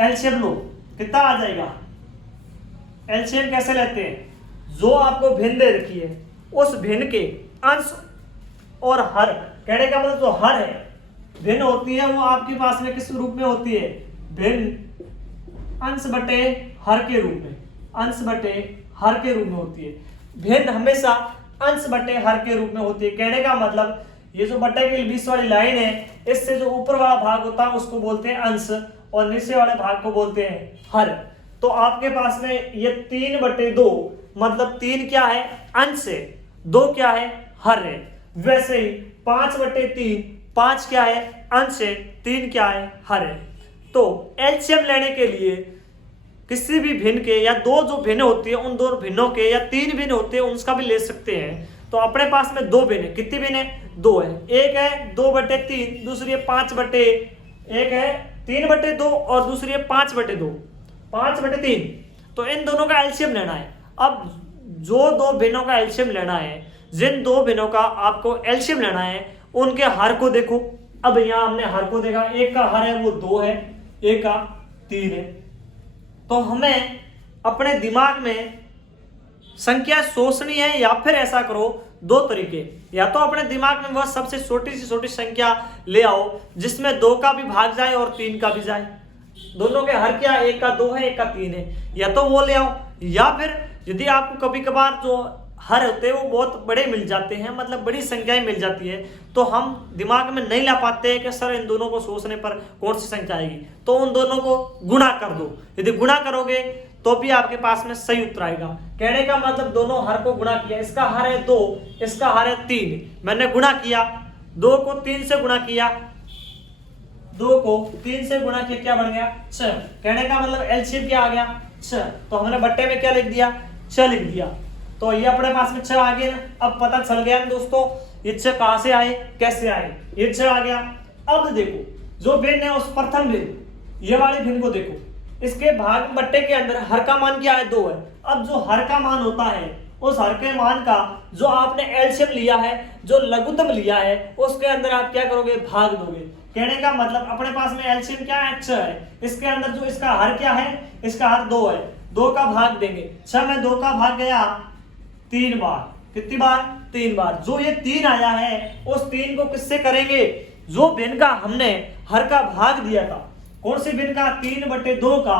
एलसीएम लो, कितना आ जाएगा? एलसीएम कैसे लेते हैं? जो आपको भिन्न दे रखी है उस भिन्न के अंश और हर, कहने का मतलब जो हर है भिन्न होती है वो आपके पास में किस रूप में होती है? भिन्न अंश बटे हर के रूप में, अंश बटे हर के रूप में होती है। भिन्न हमेशा अंश बटे हर के रूप में होती है। कहने का मतलब ये जो बटे के बीच वाली लाइन है, इससे जो ऊपर वाला भाग होता है उसको बोलते हैं अंश, और नीचे वाले भाग को बोलते हैं हर। तो आपके पास में ये 3/2 मतलब 3 क्या है? अंश है, 2 क्या है? हर है। वैसे ही 5/3, 5 क्या है? अंश है, 3 क्या है? हर है। तो एलसीएम लेने के लिए किसी भी भिन्न के, या दो जो भिन्न होती है उन दो भिन्नों के, या 3 भिन्न होते हैं उसका भी ले सकते हैं। तो अपने पास में 2 भिन्न है। कितनी भिन्न है? 2 है। एक है 2/3, दूसरी है 1 है 3/2 और दूसरी है 5/2, 5/3। तो इन दोनों का एलसीएम लेना है। अब जो 2 भिन्नों का एलसीएम लेना है, जिन 2 भिन्नों का आपको एलसीएम लेना है उनके हर को देखो। अब यहां हमने हर को देखा, एक का हर है वो 2 है, एक का 3 है। तो हमें अपने दिमाग में संख्या सोचनी है, या फिर ऐसा करो 2 तरीके, या तो अपने दिमाग में वह सबसे छोटी से छोटी संख्या ले आओ जिसमें 2 का भी भाग जाए और 3 का भी जाए। दोनों के हर क्या? एक का 2 है, एक का 3 है, या तो वो ले आओ। या फिर यदि आपको कभी कभार जो हर होते हैं वो बहुत बड़े मिल जाते हैं, मतलब बड़ी संख्याएं मिल जाती है, तो हम दिमाग में नहीं ला पाते हैं कि सर इन दोनों को सोचने पर कौन सी संख्या आएगी, तो उन दोनों को गुणा कर दो। यदि गुणा करोगे तो भी आपके पास में सही उत्तर आएगा। कहने का मतलब दोनों हर को गुणा किया, इसका हर है 2, इसका हर है 3, मैंने गुणा किया, 2 को 3 से गुणा किया, 2 को 3 से गुणा किया, क्या बन गया? 6। कहने का मतलब एलसीएम क्या आ गया? 6। तो हमने बट्टे में क्या लिख दिया? 6 लिख दिया। तो ये अपने पास में 6 आ गया ना। अब पता चल गया ना दोस्तों ये 6 कहां से आए, कैसे आए? ये 6 आ गया। अब देखो जो भिन्न है उस प्रथम भिन्न, ये वाले भिन्न को देखो, इसके भाग बट्टे के अंदर हर का मान क्या है? 2 है। अब जो हर का मान होता है उस हर के मान का जो आपने एलसीएम लिया है, जो लघुत्तम लिया है, उसके अंदर आप क्या करोगे? भाग दोगे। कहने का मतलब अपने पास में एलसीएम क्या है? 6 है। इसके अंदर जो इसका हर क्या है? इसका हर 2 है, 2 का भाग देंगे। 6 में 2 का भाग गया 3 बार। कितनी बार? 3 बार। जो ये 3 आया है उस 3 को किससे करेंगे? जो भिन्न का हमने हर का भाग दिया था, कौन सी भिन्न का? 3/2 का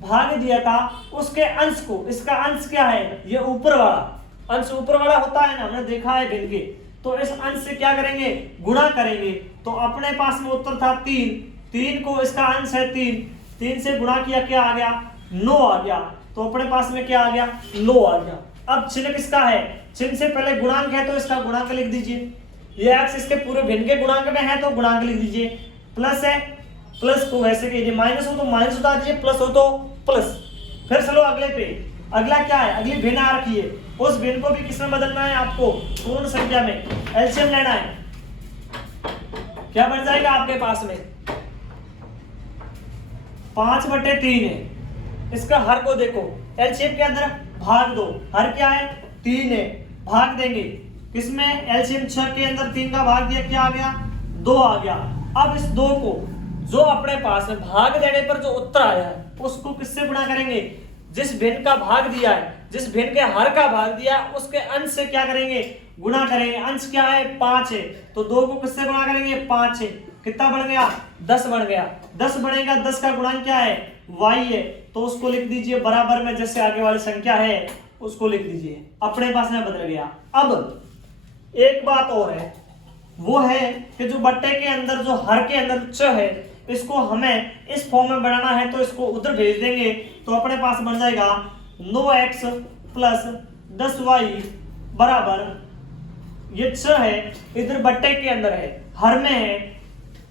भाग दिया था, उसके अंश को, इसका अंश क्या है? ये ऊपर वाला अंश, ऊपर वाला होता है ना, हमने देखा है भिन्न के। तो इस अंश से क्या करेंगे? गुणा करेंगे। तो अपने पास में उत्तर था 3, 3 को इसका अंश है 3, 3 से गुणा किया, क्या आ गया? 9 आ गया। तो अपने पास में क्या आ गया? 9 आ गया। अब चिन्ह किसका है? चिन्ह से पहले गुणांक है तो इसका गुणांक लिख दीजिए। ये x इसके पूरे भिन्न के गुणांक में है तो गुणांक लिख दीजिए। प्लस है, प्लस को वैसे कीजिए, माइनस हो तो माइनस उतार दीजिए, प्लस हो तो प्लस। फिर चलो अगले पे। अगला क्या है? अगली भिन्न आ रखी है, उस भिन्न को भी किसमें बदलना है आपको? पूर्ण संख्या में। एलसीएम लेना है। क्या बन जाएगा आपके पास में 5/3 है। इसका हर को देखो, एलसीएम के अंदर भाग दो, हर क्या है 3 है, भाग देंगे किसमें, एलसीएम 6 के अंदर 3 का भाग दिया, क्या आ गया 2 आ गया। अब इस 2 को जो अपने पास में भाग देने पर जो उत्तर आया है उसको किससे गुणा करेंगे, जिस भिन्न का भाग दिया है, जिस भिन्न के हर का भाग दिया है उसके अंश से क्या करेंगे, गुणा करेंगे। अंश क्या है 5 है, तो 2 को किससे गुणा करेंगे 5 है, कितना बढ़ गया 10 बढ़ गया। 10 बढ़ेगा, 10 का गुणांक क्या है y है, तो उसको लिख दीजिए बराबर में जैसे आगे वाली संख्या है उसको लिख दीजिए, अपने पास में बदल गया। अब एक बात और है, वो है कि जो बट्टे के अंदर जो हर के अंदर च है इसको हमें इस फॉर्म में बनाना है, तो इसको उधर भेज देंगे तो अपने पास बन जाएगा 9x प्लस 10y बराबर, ये च है इधर बट्टे के अंदर है, हर में है,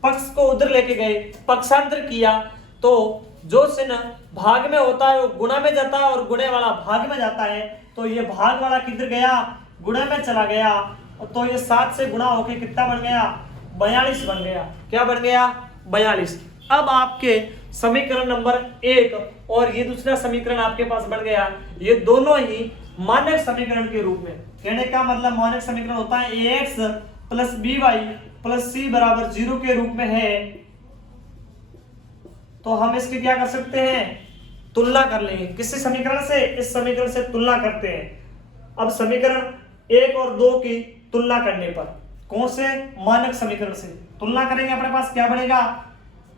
पक्ष को उधर लेके गए, पक्षांतर किया तो जो चिन्ह भाग में होता है वो गुणा में जाता है और गुणे वाला भाग में जाता है, तो ये भाग वाला किधर गया गुणा में चला गया, तो ये 7 से गुणा होके कितना बन गया 42 बन गया। क्या बन गया 42। अब आपके समीकरण नंबर 1 और ये दूसरा समीकरण आपके पास बन गया, ये दोनों ही मानक समीकरण के रूप में, कहने का मतलब मानक समीकरण होता है ax plus by plus c बराबर 0 के रूप में है, तो हम इसकी क्या कर सकते हैं तुलना कर लेंगे। किसी समीकरण से, इस समीकरण से तुलना करते हैं। अब समीकरण 1 और 2 की तुलना करने पर, कौन से मानक समीकरण से तुलना करेंगे, अपने पास क्या बनेगा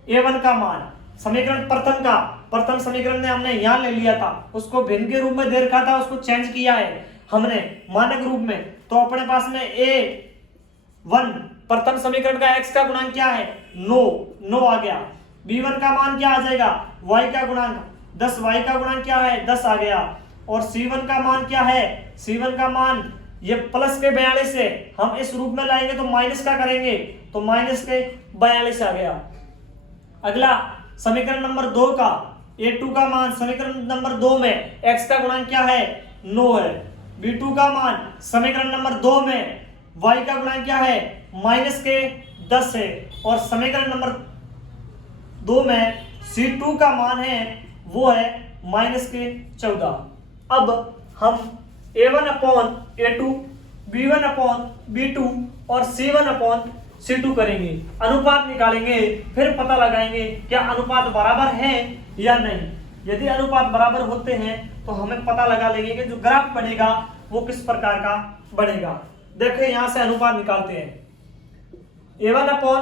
a1 का मान, समीकरण प्रथम का, प्रथम समीकरण ने हमने यहां ले लिया था, उसको भिन्न के रूप में दे रखा था, उसको चेंज किया है हमने मानक रूप में, तो अपने पास में a1 प्रथम समीकरण का x का गुणांक क्या है 9 आ गया। b1 का मान क्या आ जाएगा y का गुणांक 10, y का गुणांक क्या है 10 आ गया। और c1 का मान क्या है, c1 का मान ये प्लस के 42 है, हम इस रूप में लाएंगे तो माइनस का करेंगे, तो माइनस के 42 आ गया। अगला समीकरण नंबर 2 का a2 का मान, समीकरण नंबर 2 में x का गुणांक क्या है 9 है। b2 का मान समीकरण नंबर 2 में y का गुणांक क्या है माइनस के 10 है। और समीकरण नंबर 2 में c2 का मान है वो है माइनस के 14। अब हम a1 upon a2, b1 upon b2 और c1 अपॉन c2 करेंगे, अनुपात निकालेंगे, फिर पता लगाएंगे क्या अनुपात बराबर है या नहीं। यदि अनुपात बराबर होते हैं तो हमें पता लगा लेंगे कि जो ग्राफ बनेगा वो किस प्रकार का बनेगा। देखिए यहां से अनुपात निकालते हैं। a1 upon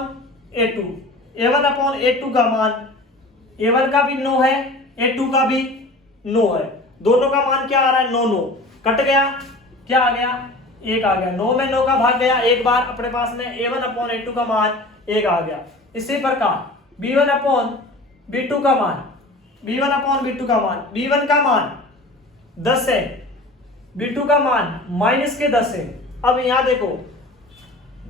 a2, a1 upon a2 का मान, a1 का भी 9 है, a2 का भी 9 है, दोनों का मान क्या आ रहा है 9 कट गया, क्या आ गया 1 आ गया, 9 में 9 का भाग गया एक बार, अपने पास में a1 अपॉन a2 का मान 1 आ गया। इसी प्रकार b1 अपॉन b2 का मान, b1 अपॉन b2 का मान, b1 का मान 10 है, b2 का मान माइनस के 10 है। अब यहां देखो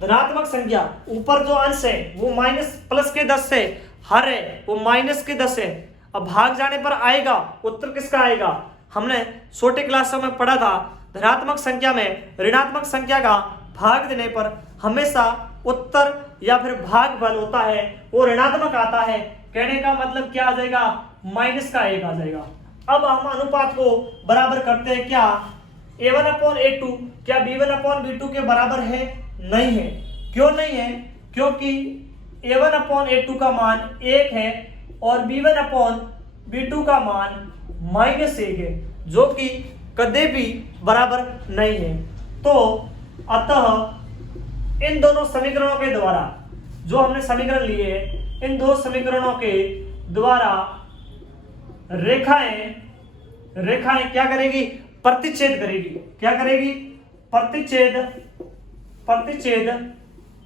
धनात्मक संख्या ऊपर जो अंश है वो माइनस प्लस के 10 से, हर है वो माइनस के 10 है। अब भाग जाने पर आएगा उत्तर किसका आएगा, हमने छोटे क्लासों में पढ़ा था धनात्मक संख्या में ऋणात्मक संख्या का भाग देने पर हमेशा उत्तर या फिर भागफल होता है वो ऋणात्मक आता है। कहने का मतलब क्या आ जाएगा माइनस का 1 आ जाएगा। अब हम अनुपात को बराबर करते हैं, क्या a1 अपॉन a2 क्या b1 अपॉन b2 के बराबर है, नहीं है। क्यों नहीं है, क्योंकि a1 अपॉन a2 का मान 1 है और b1 अपॉन b2 का मान माइनस 1 है, जो कि कदे भी बराबर नहीं है। तो अतः इन दोनों समीकरणों के द्वारा, जो हमने समीकरण लिए इन दो समीकरणों के द्वारा रेखाएं क्या करेगी, प्रतिच्छेद करेगी। क्या करेगी, प्रतिच्छेद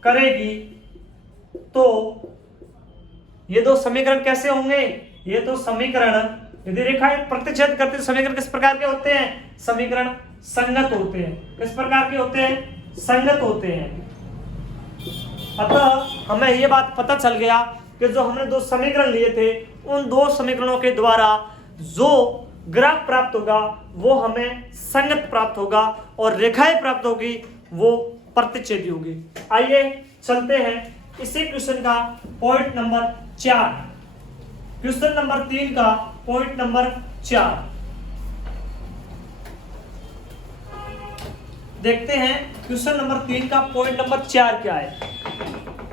करेगी। तो ये दो समीकरण कैसे होंगे, ये तो समीकरण यदि रेखाएं प्रतिच्छेद करते हैं, समीकरण किस प्रकार के होते हैं, समीकरण संगत होते हैं। किस प्रकार के होते हैं, संगत होते हैं। अतः हमें यह बात पता चल गया कि जो हमने दो समीकरण लिए थे उन दो समीकरणों के द्वारा जो ग्राफ प्राप्त होगा वो हमें संगत प्राप्त होगा और रेखाएं प्राप्त होगी वो प्रतिच्छेदी होगी। आइए चलते हैं इसी क्वेश्चन का पॉइंट नंबर 4, क्वेश्चन नंबर 3 का पॉइंट नंबर 4 देखते हैं। क्वेश्चन नंबर 3 का पॉइंट नंबर 4 क्या है?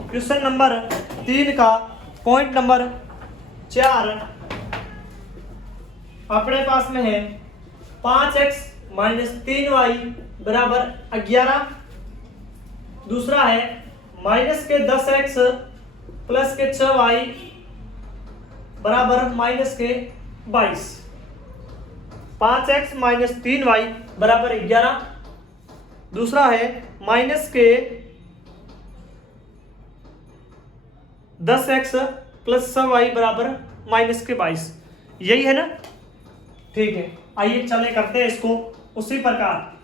क्वेश्चन नंबर 3 का पॉइंट नंबर 4 अपने पास में है 5x माइनस 3y बराबर 11। दूसरा है माइनस के 10x प्लस के 6y बराबर माइनस के 22। 5x माइनस 3y बराबर 11। दूसरा है माइनस के 10x प्लस 6y बराबर माइनस के 22। यही है ना? ठीक है, आइए चले करते हैं इसको उसी प्रकार।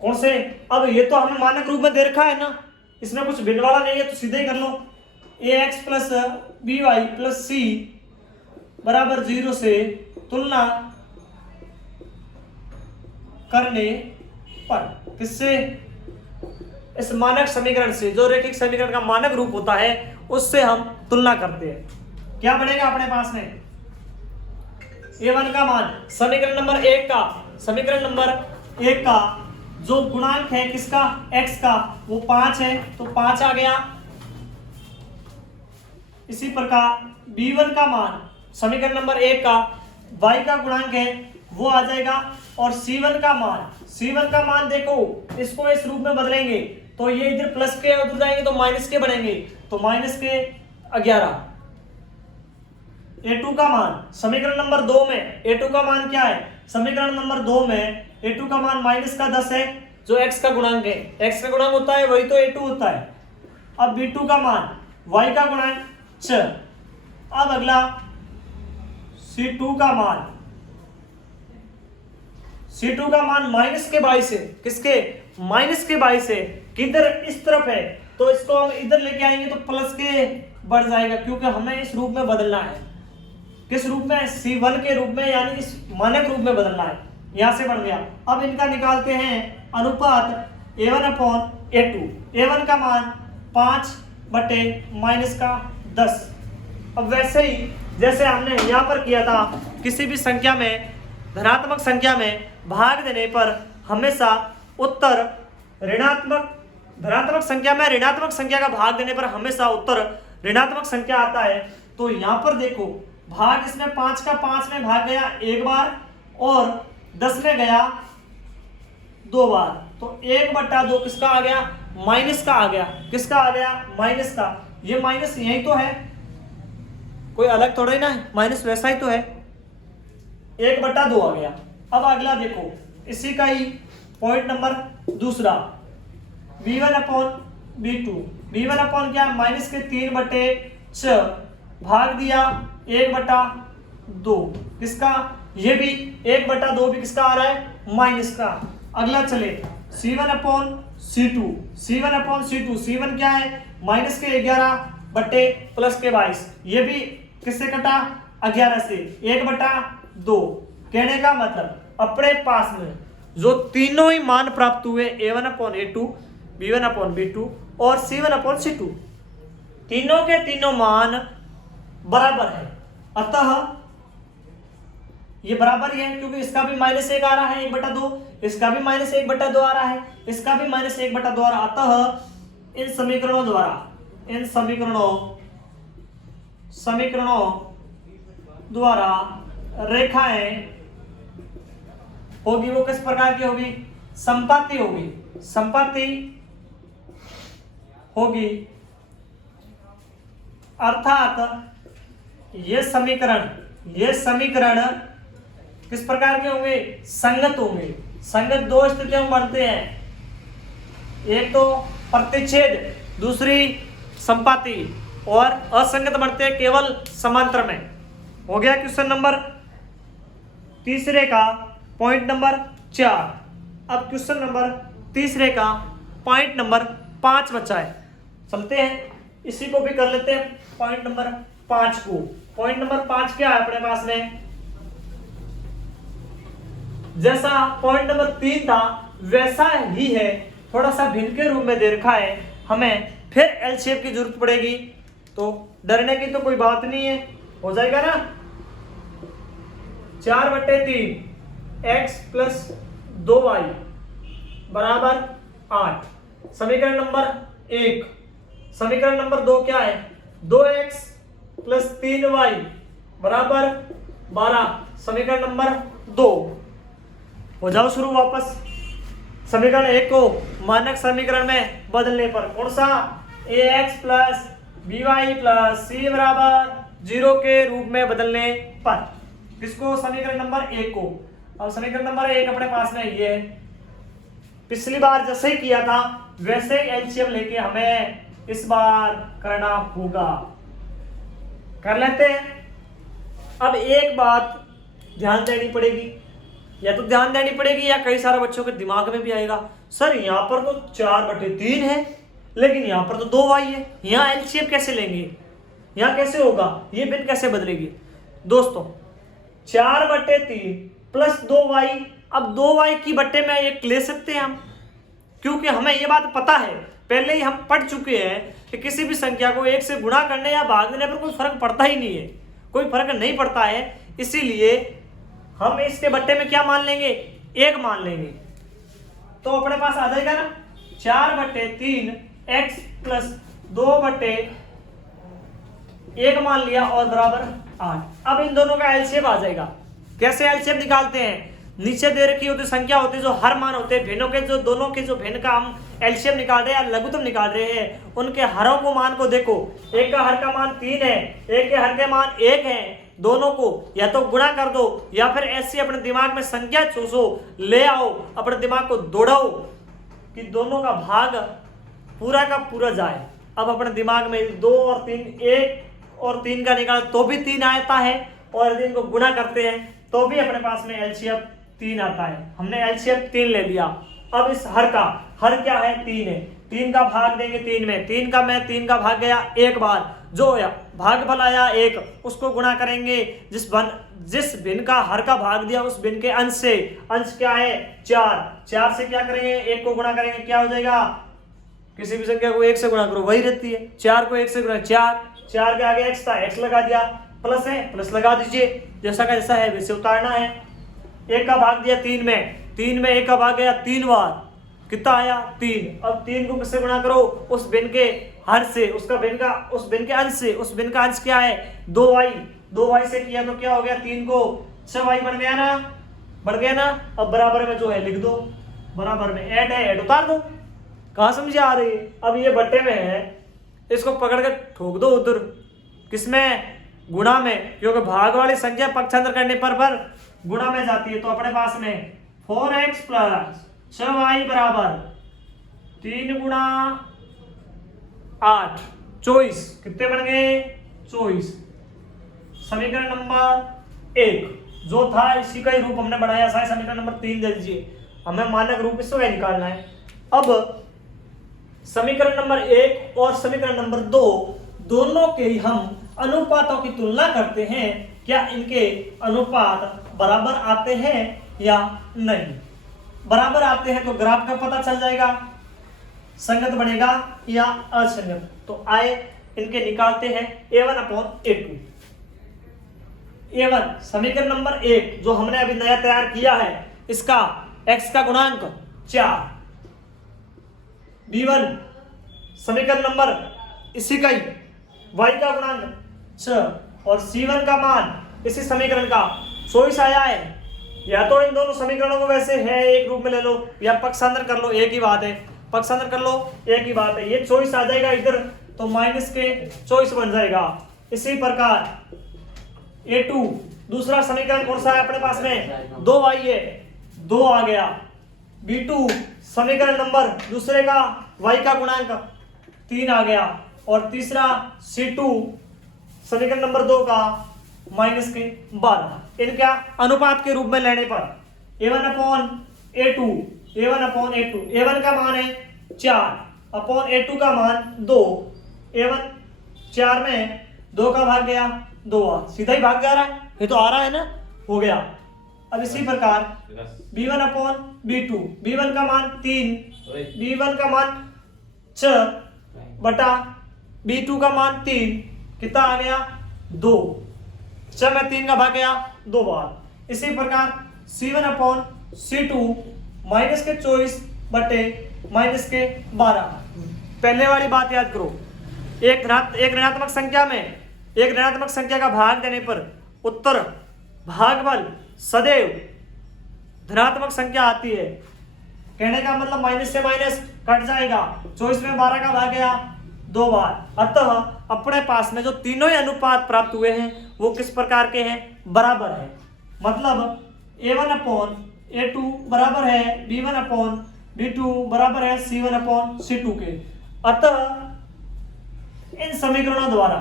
कौन से? अब ये तो हमें मानक रूप में दे रखा है ना, इसमें कुछ भिन्न वाला नहीं है, तो सीधे ही कर लो। ax plus by plus c बराबर 0 से तुलना करने पर, किससे? इस मानक समीकरण से, जो रैखिक समीकरण का मानक रूप होता है उससे हम तुलना करते हैं। क्या बनेगा अपने पास में? a1 का मान समीकरण नंबर 1 का, समीकरण नंबर 1 का जो गुणांक है किसका? x का, वो 5 है, तो 5 आ गया। इसी प्रकार b1 का मान समीकरण नंबर 1 का y का गुणांक है, वो आ जाएगा। और c1 का मान देखो, इसको इस रूप में बदलेंगे तो ये इधर प्लस के उधर जाएंगे तो माइनस के बनेंगे, तो माइनस के 11। a2 का मान समीकरण नंबर 2 में, a2 का मान क्या है? समीकरण नंबर 2 में a2 का मान माइनस का 10 है, जो x का गुणांक है। x का गुणांक होता है वही तो a2 होता है। अब b2 का मान y का गुणांक 6। अब अगला c2 का मान, c2 का मान माइनस के 22 है। किसके? माइनस के 22 है। किधर? इस तरफ है, तो इसको हम इधर लेके आएंगे तो प्लस के बढ़ जाएगा, क्योंकि हमें इस रूप में बदलना है। किस रूप में? c1 के रूप में, यानी इस मानक रूप में बदलना है। यहां से बढ़ गया। अब इनका निकालते हैं अनुपात a1 अपॉन a2। a1 का मान 5 बटे माइनस का 10। अब वैसे ही जैसे हमने यहां पर किया था, किसी भी संख्या में, धनात्मक संख्या में भाग देने पर हमेशा उत्तर ऋणात्मक, धनात्मक संख्या में ऋणात्मक संख्या का भाग देने पर हमेशा उत्तर ऋणात्मक संख्या आता है। तो यहां पर देखो, भाग इसमें 5 का 5 में भाग गया एक बार और 10 में गया 2 बार, तो 1/2 किसका आ गया? माइनस का आ गया। किसका आ गया? माइनस का। ये माइनस यही तो है, कोई अलग थोड़ा ही ना है, माइनस वैसा ही तो है। 1/2 आ गया। अब अगला देखो, इसी का ही पॉइंट नंबर दूसरा, v1 upon v2। v1 upon क्या? माइनस के 3/6 भाग दिया 1/2। किसका? ये भी 1/2 भी किसका आ रहा है? माइनस का। अगला चले c1 upon c2। c1 upon c2, c1 क्या है? माइनस के 11 बटे प्लस के 22। ये भी किससे कटा? 11 से। 1/2। कहने का मतलब अपने पास में जो तीनों ही मान प्राप्त हुए, a1 upon a2, b1 upon b2 और c1 अपॉन c2, तीनों के तीनों मान बराबर है। अतः ये बराबर ही है, क्योंकि इसका भी -1 आ रहा है 1/2, इसका भी -1/2 आ रहा है, इसका भी -1/2 आ रहा है। अतः इन समीकरणों द्वारा रेखाएं होगी, वो किस प्रकार की होगी? संपाती होगी। संपाती होगी अर्थात ये समीकरण किस प्रकार के होंगे? संगत होंगे। संगत दो स्थितियों में बनते हैं, एक तो प्रतिच्छेद, दूसरी संपाती, और असंगत बनते हैं केवल समांतर में। हो गया क्वेश्चन नंबर तीसरे का पॉइंट नंबर 4। अब क्वेश्चन नंबर तीसरे का पॉइंट नंबर 5 बचा है। चलते हैं, इसी को भी कर लेते हैं पॉइंट नंबर 5 को। पॉइंट नंबर 5 क्या है अपने पास में? जैसा पॉइंट नंबर 3 था वैसा ही है, थोड़ा सा भिन्न के रूप में दे रखा है। हमें फिर एलसीएम की जरूरत पड़ेगी। तो डरने की तो कोई बात नहीं है, हो जाएगा ना। 4/3 x प्लस 2y बराबर 8। समीकरण नंबर 1। समीकरण नंबर 2 क्या है? 2x प्लस 3y बराबर 12। समीकरण नंबर 2। हो जाओ शुरू वापस। समीकरण 1 को मानक समीकरण में बदलने पर कौन सा? ax plus by plus c बराबर 0 के रूप में बदलने पर। किसको? समीकरण नंबर 1 को। अब समीकरण नंबर 1 अपने पास में ये है। पिछली बार जैसे ही किया था वैसे ही एलसीएम लेके हमें इस बार करना होगा। कर लेते हैं। अब एक बात ध्यान देनी पड़ेगी, या तो ध्यान देनी पड़ेगी या कई सारे बच्चों के दिमाग में भी आएगा, सर यहाँ पर तो 4/3 है लेकिन यहाँ पर तो 2y है, यहाँ एलसीएम कैसे लेंगे, यहाँ कैसे होगा, ये बिन कैसे बदलेगी? दोस्तों 4/3 प्लस 2y, अब 2y की बट्टे में एक ले सकते हैं हम, क्योंकि हमें ये बात पता है, पहले ही हम पढ़ चुके हैं कि किसी भी संख्या को 1 से गुणा करने या भाग देने पर कोई फर्क पड़ता ही नहीं है, कोई फर्क नहीं पड़ता है। इसीलिए हम इसके बट्टे में क्या मान लेंगे? 1 मान लेंगे। तो अपने पास आ जाएगा ना 4/3 x प्लस 2/1 मान लिया और बराबर 8। अब इन दोनों का एलसीएम आ जाएगा। कैसे एलसीएम निकालते हैं? नीचे दे रखी होती संख्या होती है जो हर मान होते हैं, भिन्नों के जो दोनों के जो भिन्न का हम एलसीएम निकाल रहे हैं या लघुत्तम निकाल रहे हैं, उनके हरों को मान को देखो। एक का हर का मान 3 है, एक के हर के मान 1 है। दोनों को या तो गुणा कर दो या फिर ऐसे अपने दिमाग में संख्या चूसो, ले आओ, अपने दिमाग को दौड़ाओ कि दोनों का भाग पूरा का पूरा जाए। अब अपने दिमाग में 2 और 3, 1 और 3 का निकाल तो भी 3 आता है, और यदि इनको गुणा करते हैं तो भी अपने पास में एलसीएम 3 आता है। हमने एलसीएम 3 ले लिया। अब इस हर का, हर क्या है? 3 है, 3 का भाग देंगे 3 में, 3 का भाग गया एक बार, जो भागफल आया 1, उसको गुणा करेंगे जिस भिन्न का हर का भाग दिया उस भिन्न के अंश से। अंश क्या है? 4 से क्या करेंगे? 1 को गुणा करेंगे, क्या हो जाएगा? किसी भी संख्या को 1 से गुणा करो वही रहती है। 4 को 1 से गुणा 4 के आगे x था, x लगा दिया, प्लस है प्लस लगा दीजिए, जैसा का जैसा है वैसे उतारना है। 1 का भाग दिया 3 में, 3 में 1 का भाग गया 3 बार, कितना आया? 3। अब 3 को किससे गुणा करो? उस भिन्न के हर से, उसका भिन्न का उस भिन्न के अंश से। उस भिन्न का अंश क्या है? 2y से किया तो क्या हो गया? 3 को 6y बढ़ गया ना, बढ़ गया ना। अब बराबर में जो है लिख दो, बराबर में ऐड है, ऐड उतार दो। कहाँ समझ आ रही है? अब ये बट्टे में है, इसको पकड़ के ठोक दो उधर, किसमें? गुणा में, क्योंकि भाग वाली संख्या पक्षांतर करने पर गुणा में जाती है। तो अपने पास में 4x प्लस 6y बराबर 3 गुणा 8, 24। कितने बन गए? 24। समीकरण नंबर 1 जो था इसी का ही रूप हमने बनाया था, समीकरण नंबर 3 दे दीजिए, हमें मानक रूप इसको निकालना है। अब समीकरण नंबर 1 और समीकरण नंबर 2 दोनों के हम अनुपातों की तुलना करते हैं, क्या इनके अनुपात बराबर आते हैं या नहीं। बराबर आते हैं तो ग्राफ का पता चल जाएगा, संगत बनेगा या असंगत। तो आए इनके निकालते हैं a1/a2। a1 समीकरण नंबर 1 जो हमने अभी नया तैयार किया है, इसका x का गुणांक 4, b1 समीकरण नंबर इसी का ही y का गुणांक 6 और c1 का मान इसी समीकरण का 24 आया है। या तो इन दोनों समीकरणों को वैसे है एक रूप में ले लो या पक्षांतर कर लो, एक ही बात है, पक्षांतर कर लो एक ही बात है। ये 24 आ जाएगा इधर तो माइनस के 24 बन जाएगा। इसी प्रकार a2 दूसरा समीकरण कौन सा है अपने पास में? 2y है, 2 आ गया। b2 समीकरण नंबर दूसरे का y का गुणांक 3 आ गया, और तीसरा c2 समीकरण नंबर 2 का माइनस के 12। इनका अनुपात के रूप में लेने पर a1/a2, a1/a2, a1 का मान है 4 अपॉन a2 का मान 2, a1 4 में 2 का भाग गया 2, सीधा ही भाग जा रहा है, ये तो आ रहा है ना, हो गया। अब इसी प्रकार b1/b2, b1 का मान 3, b1 का मान 6 बटा B2 का मान 3, कितना आ गया 2, जब मैं 3 का भाग गया 2 बार। इसी प्रकार C1 अपॉन C2 माइनस के 24 बटे माइनस के 12। पहले वाली बात याद करो, एक ऋणात्मक संख्या में एक ऋणात्मक संख्या का भाग देने पर उत्तर भागफल सदैव धनात्मक संख्या आती है। कहने का मतलब माइनस से माइनस कट जाएगा, 24 में 12 का भाग गया 2 बार। अतः अपने पास में जो तीनों ही अनुपात प्राप्त हुए हैं वो किस प्रकार के हैं, बराबर है। मतलब A1 अपॉन A2 बराबर है B1 अपॉन B2 बराबर है C1 अपॉन C2 के। अतः इन समीकरणों द्वारा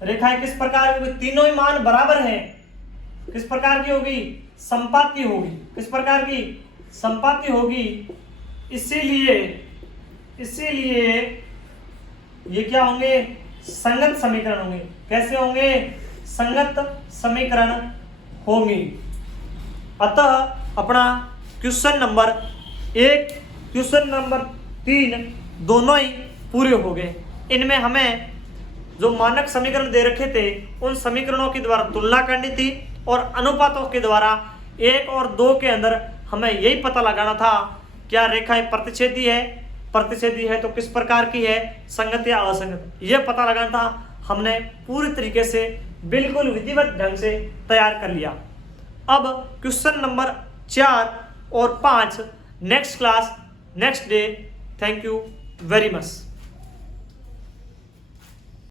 रेखाएं किस प्रकार की, तीनों ही मान बराबर हैं, किस प्रकार की होगी, संपाती होगी। किस प्रकार की, संपाती होगी। इसीलिए ये क्या होंगे, संगत समीकरण होंगे। कैसे होंगे, संगत समीकरण होंगे। अतः अपना क्वेश्चन नंबर 1, क्वेश्चन नंबर 3 दोनों ही पूरे हो गए। इनमें हमें जो मानक समीकरण दे रखे थे उन समीकरणों के द्वारा तुलना करनी थी और अनुपातों के द्वारा 1 और 2 के अंदर हमें यही पता लगाना था क्या रेखाएं प्रतिच्छेदी है तो किस प्रकार की है, संगत या असंगत, यह पता लगाना था। हमने पूरी तरीके से बिल्कुल विधिवत ढंग से तैयार कर लिया। अब क्वेश्चन नंबर 4 और 5 next class next day. Thank you very much.